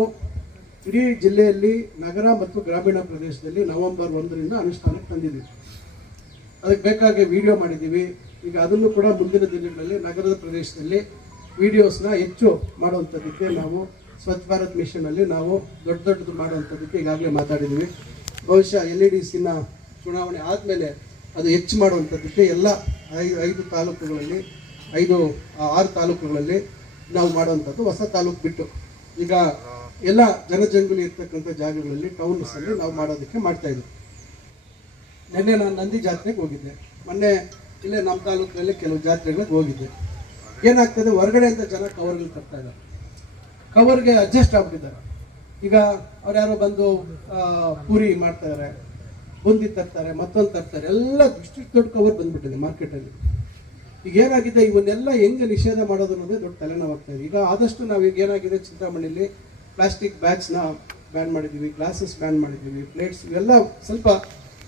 ಇಡೀ ಜಿಲ್ಲೆಯಲ್ಲಿ ನಗರ ಮತ್ತು ಗ್ರಾಮೀಣ ಪ್ರದೇಶದಲ್ಲಿ ನವೆಂಬರ್ 1ರಿಂದ ಅನುಷ್ಠಾನಕ್ಕೆ ತಂದಿದ್ದೀವಿ. ಅದಕ್ಕೆ ಬೇಕಾಗಿ ವಿಡಿಯೋ ಮಾಡಿದ್ದೀವಿ. ಈಗ ಅದನ್ನು ಕೂಡ ಮುಂದಿನ ದಿನಗಳಲ್ಲಿ ನಗರದ ಪ್ರದೇಶದಲ್ಲಿ ವಿಡಿಯೋಸ್ನ ಹೆಚ್ಚು ಮಾಡುವಂಥದ್ದಕ್ಕೆ ನಾವು ಸ್ವಚ್ಛ ಭಾರತ್ ಮಿಷನಲ್ಲಿ ನಾವು ದೊಡ್ಡದು ಮಾಡುವಂಥದ್ದಕ್ಕೆ ಈಗಾಗಲೇ ಮಾತಾಡಿದ್ದೀವಿ. ಬಹುಶಃ LEDCನ ಚುನಾವಣೆ ಆದಮೇಲೆ ಅದು ಹೆಚ್ಚು ಮಾಡುವಂಥದ್ದಕ್ಕೆ ಎಲ್ಲ 5 ತಾಲೂಕುಗಳಲ್ಲಿ 6 ತಾಲೂಕುಗಳಲ್ಲಿ ನಾವು ಮಾಡುವಂಥದ್ದು, ಹೊಸ ತಾಲೂಕು ಬಿಟ್ಟು ಈಗ ಎಲ್ಲ ಜನಜಂಗುಲಿ ಇರ್ತಕ್ಕಂಥ ಜಾಗಗಳಲ್ಲಿ ಟೌನ್ಸಲ್ಲಿ ನಾವು ಮಾಡೋದಕ್ಕೆ ಮಾಡ್ತಾಯಿದ್ವಿ. ನಿನ್ನೆ ನಾನು ನಂದಿ ಜಾತ್ರೆಗೆ ಹೋಗಿದ್ದೆ, ಮೊನ್ನೆ ಇಲ್ಲೇ ನಮ್ಮ ತಾಲೂಕಿನಲ್ಲಿ ಕೆಲವು ಜಾತ್ರೆಗಳಿಗೆ ಹೋಗಿದ್ದೆ. ಏನಾಗ್ತದೆ, ಹೊರಗಡೆಯಿಂದ ಜನ ಕವರ್ಗಳು ತರ್ತಾ ಇದ್ದಾರೆ, ಕವರ್ಗೆ ಅಡ್ಜಸ್ಟ್ ಆಗ್ಬಿಟ್ಟಿದ್ದಾರೆ. ಈಗ ಅವ್ರು ಯಾರೋ ಬಂದು ಪೂರಿ ಮಾಡ್ತಾರೆ, ಬುಂದಿ ತರ್ತಾರೆ, ಮತ್ತೊಂದು ತರ್ತಾರೆ, ಎಲ್ಲ ಇಷ್ಟು ದೊಡ್ಡ ಕವರ್ ಬಂದ್ಬಿಟ್ಟಿದೆ ಮಾರ್ಕೆಟಲ್ಲಿ. ಈಗ ಏನಾಗಿದೆ, ಇವನ್ನೆಲ್ಲ ಹೆಂಗೆ ನಿಷೇಧ ಮಾಡೋದು ಅನ್ನೋದೇ ದೊಡ್ಡ ತಲೆನೋವಾಗ್ತಾ ಇದೆ. ಈಗ ಆದಷ್ಟು ನಾವು ಈಗ ಏನಾಗಿದೆ, ಚಿಂತಾಮಣಿಯಲ್ಲಿ ಪ್ಲಾಸ್ಟಿಕ್ ಬ್ಯಾಗ್ಸ್ನ ಬ್ಯಾನ್ ಮಾಡಿದ್ದೀವಿ, ಗ್ಲಾಸಸ್ ಬ್ಯಾನ್ ಮಾಡಿದ್ದೀವಿ, ಪ್ಲೇಟ್ಸ್ ಇವೆಲ್ಲ ಸ್ವಲ್ಪ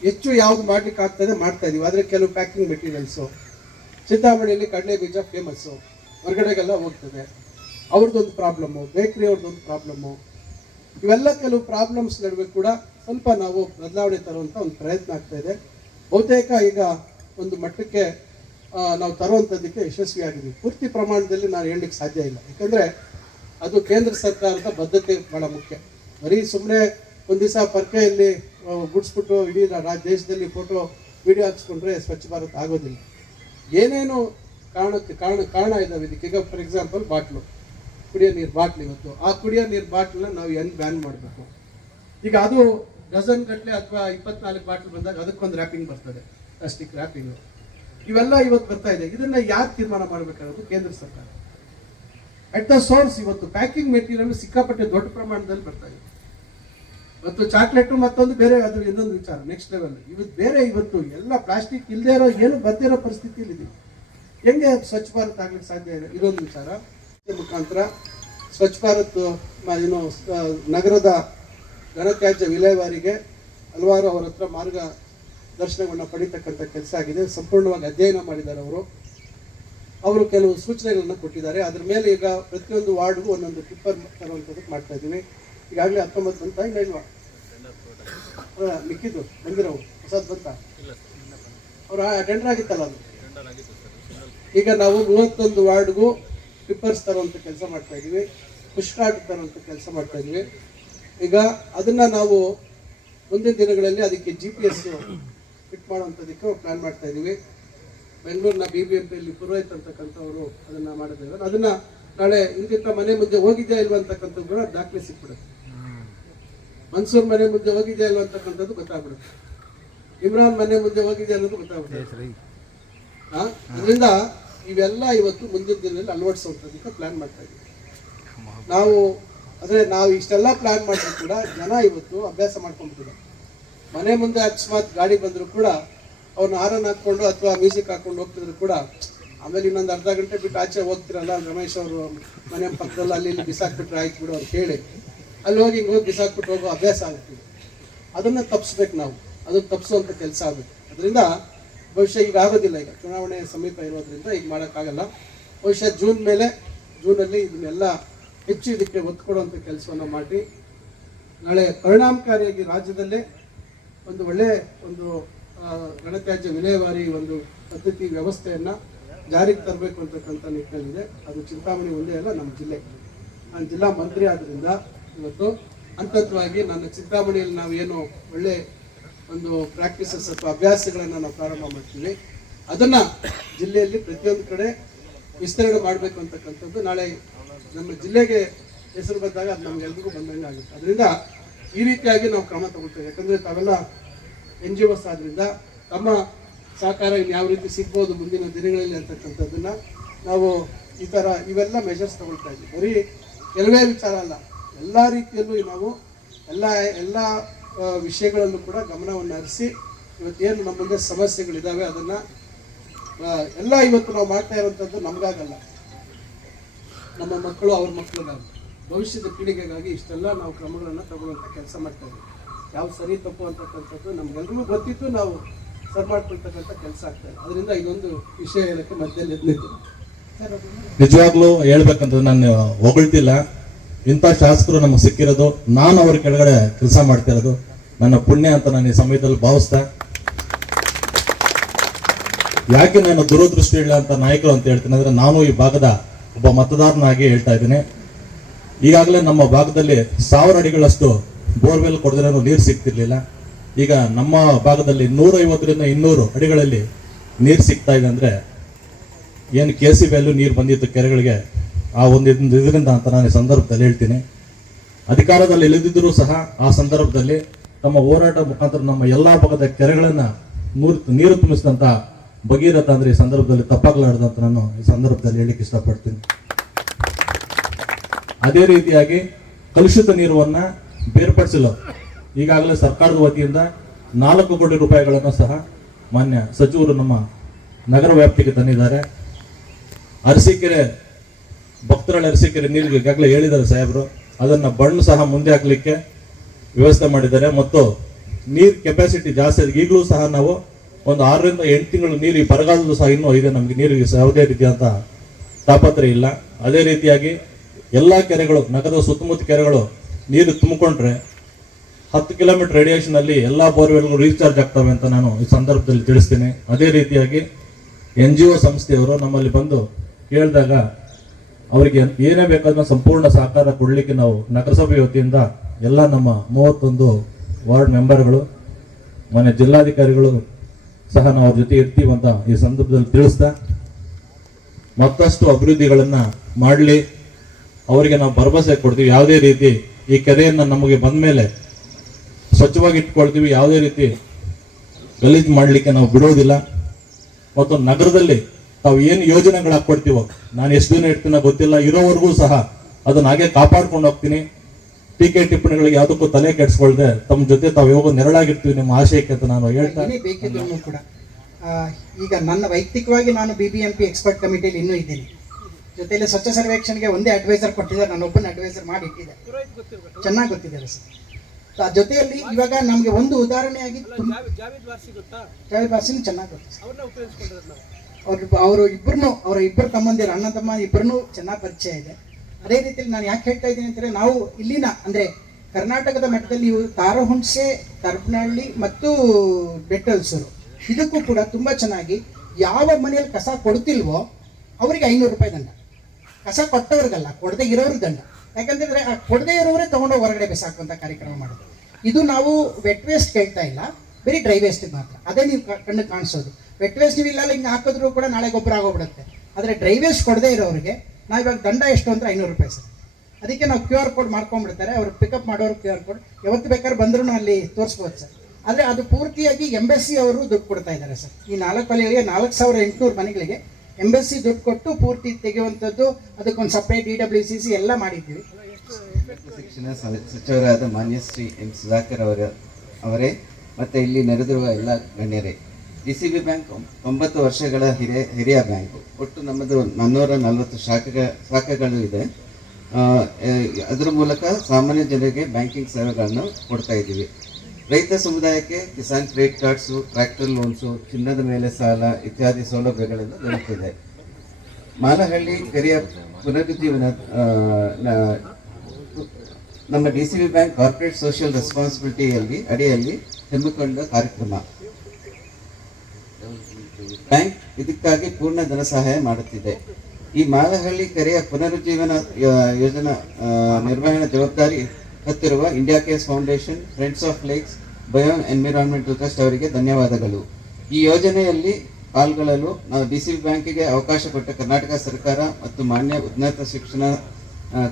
ಹೆಚ್ಚು ಯಾವ್ದು ಮಾಡ್ಲಿಕ್ಕೆ ಆಗ್ತದೆ ಮಾಡ್ತಾ ಇದೀವಿ. ಆದರೆ ಕೆಲವು ಪ್ಯಾಕಿಂಗ್ ಮೆಟೀರಿಯಲ್ಸು, ಚಿಂತಾಮಣಿಯಲ್ಲಿ ಕಡಲೆ ಬೀಜ ಫೇಮಸ್ಸು, ಹೊರಗಡೆಗೆಲ್ಲ ಹೋಗ್ತದೆ, ಅವ್ರದ್ದೊಂದು ಪ್ರಾಬ್ಲಮ್ಮು, ಬೇಕ್ರಿ ಅವ್ರದ್ದೊಂದು ಪ್ರಾಬ್ಲಮ್ಮು. ಇವೆಲ್ಲ ಕೆಲವು ಪ್ರಾಬ್ಲಮ್ಸ್ ನಡುವೆ ಕೂಡ ಸ್ವಲ್ಪ ನಾವು ಬದಲಾವಣೆ ತರುವಂಥ ಒಂದು ಪ್ರಯತ್ನ ಆಗ್ತಾ ಇದೆ. ಬಹುತೇಕ ಈಗ ಒಂದು ಮಟ್ಟಕ್ಕೆ ನಾವು ತರುವಂಥದ್ದಕ್ಕೆ ಯಶಸ್ವಿಯಾಗಿದ್ದೀವಿ. ಪೂರ್ತಿ ಪ್ರಮಾಣದಲ್ಲಿ ನಾನು ಹೇಳಲಿಕ್ಕೆ ಸಾಧ್ಯ ಇಲ್ಲ, ಯಾಕಂದರೆ ಅದು ಕೇಂದ್ರ ಸರ್ಕಾರದ ಬದ್ಧತೆ ಭಾಳ ಮುಖ್ಯ. ಬರೀ ಸುಮ್ಮನೆ ಒಂದು ದಿವಸ ಪರ್ಕೆಯಲ್ಲಿ ಗುಡಿಸ್ಬಿಟ್ಟು ಇಡೀ ದೇಶದಲ್ಲಿ ಫೋಟೋ ವಿಡಿಯೋ ಹಾಕ್ಸ್ಕೊಂಡ್ರೆ ಸ್ವಚ್ಛ ಭಾರತ್ ಆಗೋದಿಲ್ಲ. ಏನೇನು ಕಾರಣ ಇದ್ದಾವೆ ಇದಕ್ಕೆ. ಈಗ ಫಾರ್ ಎಕ್ಸಾಂಪಲ್ ಬಾಟ್ಲು, ಕುಡಿಯೋ ನೀರು ಬಾಟ್ಲು, ಇವತ್ತು ಆ ಕುಡಿಯೋ ನೀರು ಬಾಟ್ಲನ್ನ ನಾವು ಹೆಂಗೆ ಬ್ಯಾನ್ ಮಾಡಬೇಕು. ಈಗ ಅದು ಡಜನ್ ಗಟ್ಟಲೆ ಅಥವಾ 24 ಬಾಟ್ಲು ಬಂದಾಗ ಅದಕ್ಕೊಂದು ರ್ಯಾಪಿಂಗ್ ಬರ್ತದೆ, ಪ್ಲಾಸ್ಟಿಕ್ ರ್ಯಾಪಿಂಗು. ಇವೆಲ್ಲ ಇವತ್ತು ಬರ್ತಾ ಇದೆ. ಇದನ್ನ ಯಾರು ತೀರ್ಮಾನ ಮಾಡಬೇಕಾಗುತ್ತೆ? ಕೇಂದ್ರ ಸರ್ಕಾರ. ಅಟ್ ದ ಸೋರ್ಸ್ ಇವತ್ತು ಪ್ಯಾಕಿಂಗ್ ಮೆಟೀರಿಯಲ್ ಸಿಕ್ಕಾಪಟ್ಟೆ ದೊಡ್ಡ ಪ್ರಮಾಣದಲ್ಲಿ ಬರ್ತಾ ಇದೆ. ಇವತ್ತು ಚಾಕ್ಲೇಟು ಮತ್ತೊಂದು ಬೇರೆ, ಅದು ಇನ್ನೊಂದು ವಿಚಾರ, ನೆಕ್ಸ್ಟ್ ಲೆವೆಲ್. ಇವತ್ತು ಬೇರೆ, ಇವತ್ತು ಎಲ್ಲ ಪ್ಲಾಸ್ಟಿಕ್ ಇಲ್ಲದೆ ಇರೋ, ಏನು ಬರ್ದೇ ಇರೋ ಪರಿಸ್ಥಿತಿಯಲ್ಲಿ ಇದೆ. ಹೆಂಗೆ ಸ್ವಚ್ಛ ಭಾರತ್ ಆಗ್ಲಿಕ್ಕೆ ಸಾಧ್ಯ ಇದೆ? ಇದೊಂದು ವಿಚಾರ. ಮುಖಾಂತರ ಸ್ವಚ್ಛ ಭಾರತ್ ಏನು ನಗರದ ಘನತ್ಯಾಜ್ಯ ವಿಲೇವಾರಿಗೆ ಹಲವಾರು ಅವರ ಹತ್ರ ಮಾರ್ಗದರ್ಶನವನ್ನು ಪಡಿತಕ್ಕಂಥ ಕೆಲಸ ಆಗಿದೆ. ಸಂಪೂರ್ಣವಾಗಿ ಅಧ್ಯಯನ ಮಾಡಿದ್ದಾರೆ ಅವರು ಕೆಲವು ಸೂಚನೆಗಳನ್ನು ಕೊಟ್ಟಿದ್ದಾರೆ. ಅದ್ರ ಮೇಲೆ ಈಗ ಪ್ರತಿಯೊಂದು ವಾರ್ಡ್ಗೂ ಒಂದೊಂದು ಟಿಪ್ಪರ್ ತರುವಂಥದ್ದಕ್ಕೆ ಮಾಡ್ತಾ ಇದ್ದೀವಿ. ಈಗಾಗಲೇ 19 ಬಂತ, ಇಲ್ಲ ಇಲ್ವಾ? ಮಿಕ್ಕಿದ್ದು ಬಂದಿರೋ ಹೊಸದು ಬಂತ? ಅವ್ರ ಟೆಂಡರ್ ಆಗಿತ್ತಲ್ಲ ಅದು. ಈಗ ನಾವು 31 ವಾರ್ಡ್ಗೂ ಟಿಪ್ಪರ್ಸ್ ತರುವಂಥ ಕೆಲಸ ಮಾಡ್ತಾ ಇದ್ದೀವಿ, ಪುಷ್ ಕಾರ್ಡ್ ತರುವಂಥ ಕೆಲಸ ಮಾಡ್ತಾ ಇದ್ದೀವಿ. ಈಗ ಅದನ್ನು ನಾವು ಮುಂದಿನ ದಿನಗಳಲ್ಲಿ ಅದಕ್ಕೆ GPS ಫಿಟ್ ಮಾಡುವಂಥದ್ದಕ್ಕೆ ಪ್ಲ್ಯಾನ್ ಮಾಡ್ತಾ ಇದ್ದೀವಿ. ಬೆಂಗಳೂರಿನ BBMPಯಲ್ಲಿ ಪುರೋಹಿತ್ ಅಂತಕ್ಕಂಥವರು ಅದನ್ನು ಮಾಡಿದ್ದೇವೆ. ಅದನ್ನು ನಾಳೆ ಇಂತಿಂತ ಮನೆ ಮುಂದೆ ಹೋಗಿದ್ಯಾ ಇಲ್ವ ಅಂತಕ್ಕಂಥದ್ದು ಕೂಡ ದಾಖಲೆ ಸಿಕ್ಬಿಡುತ್ತೆ. ಮನ್ಸೂರ್ ಮನೆ ಮುಂದೆ ಹೋಗಿದೆ ಅಲ್ವ ಅಂತಕ್ಕಂಥದ್ದು ಗೊತ್ತಾಗ್ಬಿಡುತ್ತೆ. ಇಮ್ರಾನ್ ಮನೆ ಮುಂದೆ ಹೋಗಿದೆ ಅನ್ನೋದು ಗೊತ್ತಾಗ್ಬಿಡುತ್ತೆ. ಅದರಿಂದ ಇವೆಲ್ಲ ಇವತ್ತು ಮುಂದಿನ ದಿನದಲ್ಲಿ ಅಳವಡಿಸುವಂಥದ್ದಕ್ಕೆ ಪ್ಲಾನ್ ಮಾಡ್ತಾ ಇದ್ದೀವಿ ನಾವು ಇಷ್ಟೆಲ್ಲ ಪ್ಲಾನ್ ಮಾಡಿದ್ರು ಕೂಡ ಜನ ಇವತ್ತು ಅಭ್ಯಾಸ ಮಾಡ್ಕೊಂಡ್ಬಿಟ್ಟಿದ್ದಾರೆ. ಮನೆ ಮುಂದೆ ಅಕಸ್ಮಾತ್ ಗಾಡಿ ಬಂದ್ರು ಕೂಡ ಅವ್ರನ್ನ ಹಾರನ್ ಹಾಕೊಂಡು ಅಥವಾ ಮ್ಯೂಸಿಕ್ ಹಾಕೊಂಡು ಹೋಗ್ತಿದ್ರು ಕೂಡ ಆಮೇಲೆ ಇನ್ನೊಂದು ಅರ್ಧ ಗಂಟೆ ಬಿಟ್ಟು ಆಚೆ ಹೋಗ್ತಿರಲ್ಲ, ರಮೇಶ್ ಅವರು ಮನೆ ಪಕ್ಕದಲ್ಲಿ ಅಲ್ಲಿ ಇಲ್ಲಿ ಬಿಸಾಕ್ಬಿಟ್ರೆ ಆಯ್ತು ಬಿಡು ಅವ್ರು ಕೇಳಿ ಅಲ್ಲಿ ಹೋಗಿ ಹಿಂಗೆ ಹೋಗಿ ಬಿಸಾಕ್ಬಿಟ್ಟು ಹೋಗೋ ಅಭ್ಯಾಸ ಆಗ್ತಿದೆ. ಅದನ್ನು ತಪ್ಪಿಸ್ಬೇಕು ನಾವು, ಅದನ್ನು ತಪ್ಪಿಸುವಂಥ ಕೆಲಸ ಆಗಬೇಕು. ಅದರಿಂದ ಬಹುಶಃ ಈಗ ಆಗೋದಿಲ್ಲ, ಈಗ ಚುನಾವಣೆ ಸಮೀಪ ಇರೋದ್ರಿಂದ ಈಗ ಮಾಡೋಕ್ಕಾಗಲ್ಲ. ಬಹುಶಃ ಜೂನಲ್ಲಿ ಇದನ್ನೆಲ್ಲ ಹೆಚ್ಚು ಇದಕ್ಕೆ ಒತ್ತು ಕೊಡುವಂಥ ಕೆಲಸವನ್ನು ಮಾಡಿ ನಾಳೆ ಪರಿಣಾಮಕಾರಿಯಾಗಿ ರಾಜ್ಯದಲ್ಲೇ ಒಂದು ಒಳ್ಳೆ ಒಂದು ಘನತ್ಯಾಜ್ಯ ವಿಲೇವಾರಿ ಒಂದು ಪದ್ಧತಿ ವ್ಯವಸ್ಥೆಯನ್ನು ಜಾರಿಗೆ ತರಬೇಕು ಅಂತಕ್ಕಂಥ ನಿಟ್ಟಿನಲ್ಲಿದೆ. ಅದು ಚಿಂತಾಮಣಿ ಒಂದೇ ಅಲ್ಲ, ನಮ್ಮ ಜಿಲ್ಲೆ. ನಾನು ಜಿಲ್ಲಾ ಮಂತ್ರಿ ಆದ್ದರಿಂದ ಇವತ್ತು ಹಂತವಾಗಿ ನನ್ನ ಚಿಂತಾಮಣಿಯಲ್ಲಿ ನಾವೇನು ಒಳ್ಳೆ ಒಂದು ಪ್ರಾಕ್ಟೀಸಸ್ ಅಥವಾ ಅಭ್ಯಾಸಗಳನ್ನು ನಾವು ಪ್ರಾರಂಭ ಮಾಡ್ತೀವಿ, ಅದನ್ನು ಜಿಲ್ಲೆಯಲ್ಲಿ ಪ್ರತಿಯೊಂದು ಕಡೆ ವಿಸ್ತರಣೆ ಮಾಡಬೇಕು ಅಂತಕ್ಕಂಥದ್ದು ನಾಳೆ ನಮ್ಮ ಜಿಲ್ಲೆಗೆ ಹೆಸರು ಬಂದಾಗ ಅದು ನಮಗೆಲ್ರಿಗೂ ಬಂದಂಗೆ ಆಗುತ್ತೆ. ಅದರಿಂದ ಈ ರೀತಿಯಾಗಿ ನಾವು ಕ್ರಮ ತಗೊಳ್ತೇವೆ. ಯಾಕಂದರೆ ತಾವೆಲ್ಲ NGOs ಆದ್ರಿಂದ ತಮ್ಮ ಸಹಕಾರ ಯಾವ ರೀತಿ ಸಿಗ್ಬೋದು ಮುಂದಿನ ದಿನಗಳಲ್ಲಿ ಅಂತಕ್ಕಂಥದ್ದನ್ನು ನಾವು ಇವೆಲ್ಲ ಮೆಷರ್ಸ್ ತಗೊಳ್ತಾ ಇದ್ದೀವಿ. ಬರೀ ಕೆಲವೇ ವಿಚಾರ ಅಲ್ಲ, ಎಲ್ಲ ರೀತಿಯಲ್ಲೂ ನಾವು ಎಲ್ಲ ವಿಷಯಗಳಲ್ಲೂ ಕೂಡ ಗಮನವನ್ನು ಹರಿಸಿ ಇವತ್ತೇನು ನಮ್ಮ ಮುಂದೆ ಸಮಸ್ಯೆಗಳಿದ್ದಾವೆ ಅದನ್ನು ಎಲ್ಲ ಇವತ್ತು ನಾವು ಮಾಡ್ತಾ ಇರುವಂಥದ್ದು ನಮಗಾಗಲ್ಲ, ನಮ್ಮ ಮಕ್ಕಳು ಅವ್ರ ಮಕ್ಕಳಿಗಾಗಿ ಭವಿಷ್ಯದ ಪೀಳಿಗೆಗಾಗಿ ಇಷ್ಟೆಲ್ಲ ನಾವು ಕ್ರಮಗಳನ್ನು ತಗೊಳ್ಳುವಂಥ ಕೆಲಸ ಮಾಡ್ತಾ ಇದ್ದೀವಿ. ಯಾವ ಸರಿ ತಪ್ಪು ಅಂತಕ್ಕಂಥದ್ದು ನಮ್ಗೆಲ್ರಿಗೂ ಗೊತ್ತಿತ್ತು, ನಾವು ಸರ್ ಮಾಡ್ಕೊಳ್ತಕ್ಕಂಥ ಕೆಲಸ ಆಗ್ತಾ ಇದೆ. ಅದರಿಂದ ಇದೊಂದು ವಿಷಯ ಹೇಳಕ್ಕೆ ಮಧ್ಯದಲ್ಲಿ ಎದ್ನಿದ್ದೀನಿ. ನಿಜವಾಗ್ಲೂ ಹೇಳ್ಬೇಕಂತ ನಾನು ಹೊಗಳ್ತಿಲ್ಲ. ಇಂಥ ಶಾಸಕರು ನಮಗೆ ಸಿಕ್ಕಿರೋದು, ನಾನು ಅವ್ರ ಕೆಳಗಡೆ ಕೆಲಸ ಮಾಡ್ತಿರೋದು ನನ್ನ ಪುಣ್ಯ ಅಂತ ನಾನು ಈ ಸಮಯದಲ್ಲಿ ಭಾವಿಸ್ತಾ, ಯಾಕೆ ನಾನು ದುರದೃಷ್ಟಿ ಇಲ್ಲ ಅಂತ ನಾಯಕರು ಅಂತ ಹೇಳ್ತೀನಿ ಅಂದ್ರೆ, ನಾನು ಈ ಭಾಗದ ಒಬ್ಬ ಮತದಾರನಾಗಿ ಹೇಳ್ತಾ ಇದ್ದೀನಿ. ಈಗಾಗಲೇ ನಮ್ಮ ಭಾಗದಲ್ಲಿ 1000 ಅಡಿಗಳಷ್ಟು ಬೋರ್ವೆಲ್ ಕೊಡದ್ರೆ ನೀರು ಸಿಗ್ತಿರ್ಲಿಲ್ಲ. ಈಗ ನಮ್ಮ ಭಾಗದಲ್ಲಿ 150ರಿಂದ 200 ಅಡಿಗಳಲ್ಲಿ ನೀರು ಸಿಗ್ತಾ ಇದೆ. ಅಂದ್ರೆ ಏನು KCB ಅಲ್ಲೂ ನೀರು ಬಂದಿತ್ತು ಕೆರೆಗಳಿಗೆ, ಆ ಒಂದು ಇದರಿಂದ ಅಂತ ನಾನು ಈ ಸಂದರ್ಭದಲ್ಲಿ ಹೇಳ್ತೀನಿ. ಅಧಿಕಾರದಲ್ಲಿ ಇಳಿದಿದ್ದರೂ ಸಹ ಆ ಸಂದರ್ಭದಲ್ಲಿ ತಮ್ಮ ಹೋರಾಟ ಮುಖಾಂತರ ನಮ್ಮ ಎಲ್ಲಾ ಭಾಗದ ಕೆರೆಗಳನ್ನ ನೀರು ತುಂಬಿಸಿದಂತ ಭಗೀರಥ ಅಂದ್ರೆ ಈ ಸಂದರ್ಭದಲ್ಲಿ ತಪ್ಪಾಗಲಾರ್ದಂತ ನಾನು ಈ ಸಂದರ್ಭದಲ್ಲಿ ಹೇಳಿಕ್ಕೆ ಇಷ್ಟಪಡ್ತೀನಿ. ಅದೇ ರೀತಿಯಾಗಿ ಕಲುಷಿತ ನೀರನ್ನ ಬೇರ್ಪಡಿಸಲು ಈಗಾಗಲೇ ಸರ್ಕಾರದ ವತಿಯಿಂದ 4 ಕೋಟಿ ರೂಪಾಯಿಗಳನ್ನು ಸಹ ಮಾನ್ಯ ಸಚಿವರು ನಮ್ಮ ನಗರ ವ್ಯಾಪ್ತಿಗೆ ತಂದಿದ್ದಾರೆ. ಅರಸೀಕೆರೆ ಭಕ್ತರಳ್ಳಿ ಅರಸೀಕೆರೆ ನೀರಿಗೆ ಈಗಾಗಲೇ ಹೇಳಿದ್ದಾರೆ ಸಾಹೇಬರು, ಅದನ್ನ ಬಣ್ಣ ಸಹ ಮುಂದೆ ಹಾಕ್ಲಿಕ್ಕೆ ವ್ಯವಸ್ಥೆ ಮಾಡಿದ್ದಾರೆ. ಮತ್ತು ನೀರ್ ಕೆಪಾಸಿಟಿ ಜಾಸ್ತಿ ಇದೆ. ಈಗಲೂ ಸಹ ನಾವು ಒಂದು 6 ರಿಂದ 8 ತಿಂಗಳು ನೀರು ಈ ಬರಗಾಲದಲ್ಲೂ ಸಹ ಇನ್ನೂ ಇದೆ. ನಮಗೆ ನೀರಿಗೆ ಯಾವುದೇ ರೀತಿಯಾದಂಥ ತಾಪತ್ರೆ ಇಲ್ಲ. ಅದೇ ರೀತಿಯಾಗಿ ಎಲ್ಲಾ ಕೆರೆಗಳು, ನಗರದ ಸುತ್ತಮುತ್ತ ಕೆರೆಗಳು ನೀರು ತುಂಬಿಕೊಂಡ್ರೆ 10 ಕಿಲೋಮೀಟರ್ ರೇಡಿಯೇಷನ್ ಅಲ್ಲಿ ಎಲ್ಲಾ ಬೋರ್ವೆಲ್ಗಳು ರೀಚಾರ್ಜ್ ಆಗ್ತವೆ ಅಂತ ನಾನು ಈ ಸಂದರ್ಭದಲ್ಲಿ ತಿಳಿಸ್ತೀನಿ. ಅದೇ ರೀತಿಯಾಗಿ NGO ಸಂಸ್ಥೆಯವರು ನಮ್ಮಲ್ಲಿ ಬಂದು ಕೇಳಿದಾಗ ಅವರಿಗೆ ಏನೇ ಬೇಕಾದ್ರೂ ಸಂಪೂರ್ಣ ಸಹಕಾರ ಕೊಡ್ಲಿಕ್ಕೆ ನಾವು ನಗರಸಭೆ ವತಿಯಿಂದ ಎಲ್ಲ ನಮ್ಮ 31 ವಾರ್ಡ್ ಮೆಂಬರ್ಗಳು, ಮನೆ ಜಿಲ್ಲಾಧಿಕಾರಿಗಳು ಸಹ ನಾವು ಅವ್ರ ಜೊತೆ ಇರ್ತೀವಿ ಅಂತ ಈ ಸಂದರ್ಭದಲ್ಲಿ ತಿಳಿಸ್ತಾ, ಮತ್ತಷ್ಟು ಅಭಿವೃದ್ಧಿಗಳನ್ನ ಮಾಡಲಿ ಅವರಿಗೆ ನಾವು ಭರವಸೆ ಕೊಡ್ತೀವಿ. ಯಾವುದೇ ರೀತಿ ಈ ಕೆರೆಯನ್ನ ನಮಗೆ ಬಂದ ಮೇಲೆ ಸ್ವಚ್ಛವಾಗಿ ಇಟ್ಕೊಳ್ತೀವಿ, ಯಾವುದೇ ರೀತಿ ಗಲೀಜು ಮಾಡಲಿಕ್ಕೆ ನಾವು ಬಿಡೋದಿಲ್ಲ. ಮತ್ತು ನಗರದಲ್ಲಿ ತಾವು ಏನು ಯೋಜನೆಗಳು ಹಾಕೊಡ್ತೀವೋ, ನಾನು ಎಷ್ಟು ದಿನ ಇಡ್ತೀನೋ ಗೊತ್ತಿಲ್ಲ, ಇರೋವರೆಗೂ ಸಹ ಅದನ್ನ ಹಾಗೆ ಕಾಪಾಡ್ಕೊಂಡು ಹೋಗ್ತೀನಿ. ಟೀಕೆ ಟಿಪ್ಪಣಿಗಳಿಗೆ ಯಾವುದಕ್ಕೂ ತಲೆ ಕೆಡಿಸ್ಕೊಳ್ದೆ ತಮ್ಮ ಜೊತೆ ತಾವು ಯಾವಾಗ ನೆರಳಾಗಿರ್ತೀವಿ ನಿಮ್ಮ ಆಶಯಕ್ಕೆ ಅಂತ ನಾನು ಹೇಳ್ತಾ ಬೇಕಿದ್ರು ಕೂಡ ಈಗ ನನ್ನ ವೈಯಕ್ತಿಕವಾಗಿ ನಾನು BBMP ಎಕ್ಸ್ಪರ್ಟ್ ಕಮಿಟಿಯಲ್ಲಿ ಇನ್ನೂ ಇದ್ದೀನಿ. ಜೊತೆಯಲ್ಲಿ ಸ್ವಚ್ಛ ಸರ್ವೇಕ್ಷಣೆಗೆ ಒಂದೇ ಅಡ್ವೈಸರ್ ಕೊಟ್ಟಿದ್ದಾರೆ, ನಾನು ಒಬ್ಬನ ಅಡ್ವೈಸರ್ ಮಾಡಿ ಇಟ್ಟಿದ್ದೆ, ಚೆನ್ನಾಗಿ ಗೊತ್ತಿದ್ದಾರೆ ಸರ್. ಆ ಜೊತೆಯಲ್ಲಿ ಇವಾಗ ನಮಗೆ ಒಂದು ಉದಾಹರಣೆಯಾಗಿ ಜಾವೇದ್ ವಾರ್ಸಿನೂ ಚೆನ್ನಾಗಿ ಗೊತ್ತು. ಅವರು ಇಬ್ಬರು ತಮ್ಮಂದಿರು, ಅಣ್ಣ ತಮ್ಮ ಇಬ್ಬರನ್ನೂ ಚೆನ್ನಾಗಿ ಪರಿಚಯ ಇದೆ. ಅದೇ ರೀತಿಯಲ್ಲಿ ನಾನು ಯಾಕೆ ಹೇಳ್ತಾ ಇದ್ದೀನಿ ಅಂತಂದ್ರೆ, ನಾವು ಇಲ್ಲಿನ ಅಂದ್ರೆ ಕರ್ನಾಟಕದ ಮಟ್ಟದಲ್ಲಿ ತಾರಹುಣಸೆ, ತರಪನಹಳ್ಳಿ ಮತ್ತು ಬೆಟ್ಟಲ್ಸೂರು ಇದಕ್ಕೂ ಕೂಡ ತುಂಬಾ ಚೆನ್ನಾಗಿ ಯಾವ ಮನೆಯಲ್ಲಿ ಕಸ ಕೊಡ್ತಿಲ್ವೋ ಅವರಿಗೆ 500 ರೂಪಾಯಿ ದಂಡ, ಕಸ ಕೊಟ್ಟವ್ರಿಗಲ್ಲ, ಕೊಡದೆ ಇರೋರು ದಂಡ. ಯಾಕಂತಂದ್ರೆ ಆ ಕೊಡದೆ ಇರೋರೇ ತಗೊಂಡೋಗಿ ಹೊರಗಡೆ ಬೆಸಾಕುವಂತ ಕಾರ್ಯಕ್ರಮ ಮಾಡೋದು. ಇದು ನಾವು ವೆಟ್ ವೇಸ್ಟ್ ಕೇಳ್ತಾ ಇಲ್ಲ, ಬರೀ ಡ್ರೈ ವೇಸ್ಟ್ ಮಾತ್ರ. ಅದೇ ನೀವು ಕಣ್ಣು ಕಾಣಿಸೋದು. ವೆಟ್ ವೇಸ್ಟ್ ನೀವು ಇಲ್ಲ ಹಿಂಗೆ ಹಾಕಿದ್ರು ಕೂಡ ನಾಳೆ ಗೊಬ್ಬರ ಆಗೋಗ್ಬಿಡುತ್ತೆ. ಆದರೆ ಡ್ರೈ ವೇಸ್ಟ್ ಕೊಡದೆ ಇರೋರಿಗೆ ನಾವು ಇವಾಗ ದಂಡ ಎಷ್ಟು ಅಂದ್ರೆ 500 ರೂಪಾಯಿ ಸರ್. ಅದಕ್ಕೆ ನಾವು QR ಕೋಡ್ ಮಾಡ್ಕೊಂಡ್ಬಿಡ್ತಾರೆ, ಅವ್ರು ಪಿಕಪ್ ಮಾಡೋರು QR ಕೋಡ್ ಯಾವತ್ತು ಬೇಕಾದ್ರೆ ಬಂದ್ರೂ ಅಲ್ಲಿ ತೋರಿಸ್ಬೋದು ಸರ್. ಆದರೆ ಅದು ಪೂರ್ತಿಯಾಗಿ ಎಂಬೆಸ್ಸಿ ಅವರು ದುಡ್ಡು ಕೊಡ್ತಾ ಇದ್ದಾರೆ ಸರ್. ಈ 4 ಹಳ್ಳಿಗಳಿಗೆ 4800 ಮನೆಗಳಿಗೆ ಎಂಬೆಸ್ಸಿ ದುಡ್ಡು ಕೊಟ್ಟು ಪೂರ್ತಿ ತೆಗೆಯುವಂಥದ್ದು, ಅದಕ್ಕೊಂದು ಸಪ್ರೇಟ್ EWCC ಎಲ್ಲ ಮಾಡಿದ್ದೀವಿ. ಶಿಕ್ಷಣ ಸಚಿವರಾದ ಮಾನ್ಯ ಶ್ರೀ ಎಂ ಸುಧಾಕರ್ ಅವರೇ ಮತ್ತು ಇಲ್ಲಿ ನೆರೆದಿರುವ ಎಲ್ಲ ಗಣ್ಯರೇ, DCB ಬ್ಯಾಂಕ್ 9 ವರ್ಷಗಳ ಹಿರಿಯ ಬ್ಯಾಂಕು. ಒಟ್ಟು ನಮ್ಮದು 440 ಶಾಖೆಗಳು ಇದೆ. ಅದರ ಮೂಲಕ ಸಾಮಾನ್ಯ ಜನರಿಗೆ ಬ್ಯಾಂಕಿಂಗ್ ಸೇವೆಗಳನ್ನು ಕೊಡ್ತಾ ಇದ್ದೀವಿ. ರೈತ ಸಮುದಾಯಕ್ಕೆ Kisan credit cards, tractor loans, ಚಿನ್ನದ ಮೇಲೆ ಸಾಲ ಇತ್ಯಾದಿ ಸೌಲಭ್ಯಗಳನ್ನು ದೊರೆಯುತ್ತದೆ. ಮಾಲಹಳ್ಳಿ ಕೆರೆಯ ಪುನರುಜ್ಜೀವನ ನಮ್ಮ DCB ಬ್ಯಾಂಕ್ ಕಾರ್ಪೊರೇಟ್ ಸೋಷಿಯಲ್ ರೆಸ್ಪಾನ್ಸಿಬಿಲಿಟಿಯಲ್ಲಿ ಅಡಿಯಲ್ಲಿ ಹಮ್ಮಿಕೊಂಡ ಕಾರ್ಯಕ್ರಮ. ಬ್ಯಾಂಕ್ ಇದಕ್ಕಾಗಿ ಪೂರ್ಣ ಧನ ಸಹಾಯ ಮಾಡುತ್ತಿದೆ. ಈ ಮಾಲಹಳ್ಳಿ ಕೆರೆಯ ಪುನರುಜ್ಜೀವನ ಯೋಜನಾ ನಿರ್ವಹಣಾ ಜವಾಬ್ದಾರಿ ಹೊತ್ತಿರುವ India CARES foundation, friends of lakes, bio environmental trust ಅವರಿಗೆ ಧನ್ಯವಾದಗಳು. ಈ ಯೋಜನೆಯಲ್ಲಿ ಪಾಲ್ಗೊಳ್ಳಲು ನಾವು DCB ಬ್ಯಾಂಕಿಗೆ ಅವಕಾಶ ಕೊಟ್ಟ ಕರ್ನಾಟಕ ಸರ್ಕಾರ ಮತ್ತು ಮಾನ್ಯ ಉನ್ನತ ಶಿಕ್ಷಣ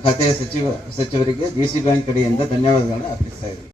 ಖಾತೆಯ ಸಚಿವರಿಗೆ DCB ಬ್ಯಾಂಕ್ ಕಡೆಯಿಂದ ಧನ್ಯವಾದಗಳನ್ನು ಅರ್ಪಿಸ್ತಾ ಇದ್ದೀನಿ.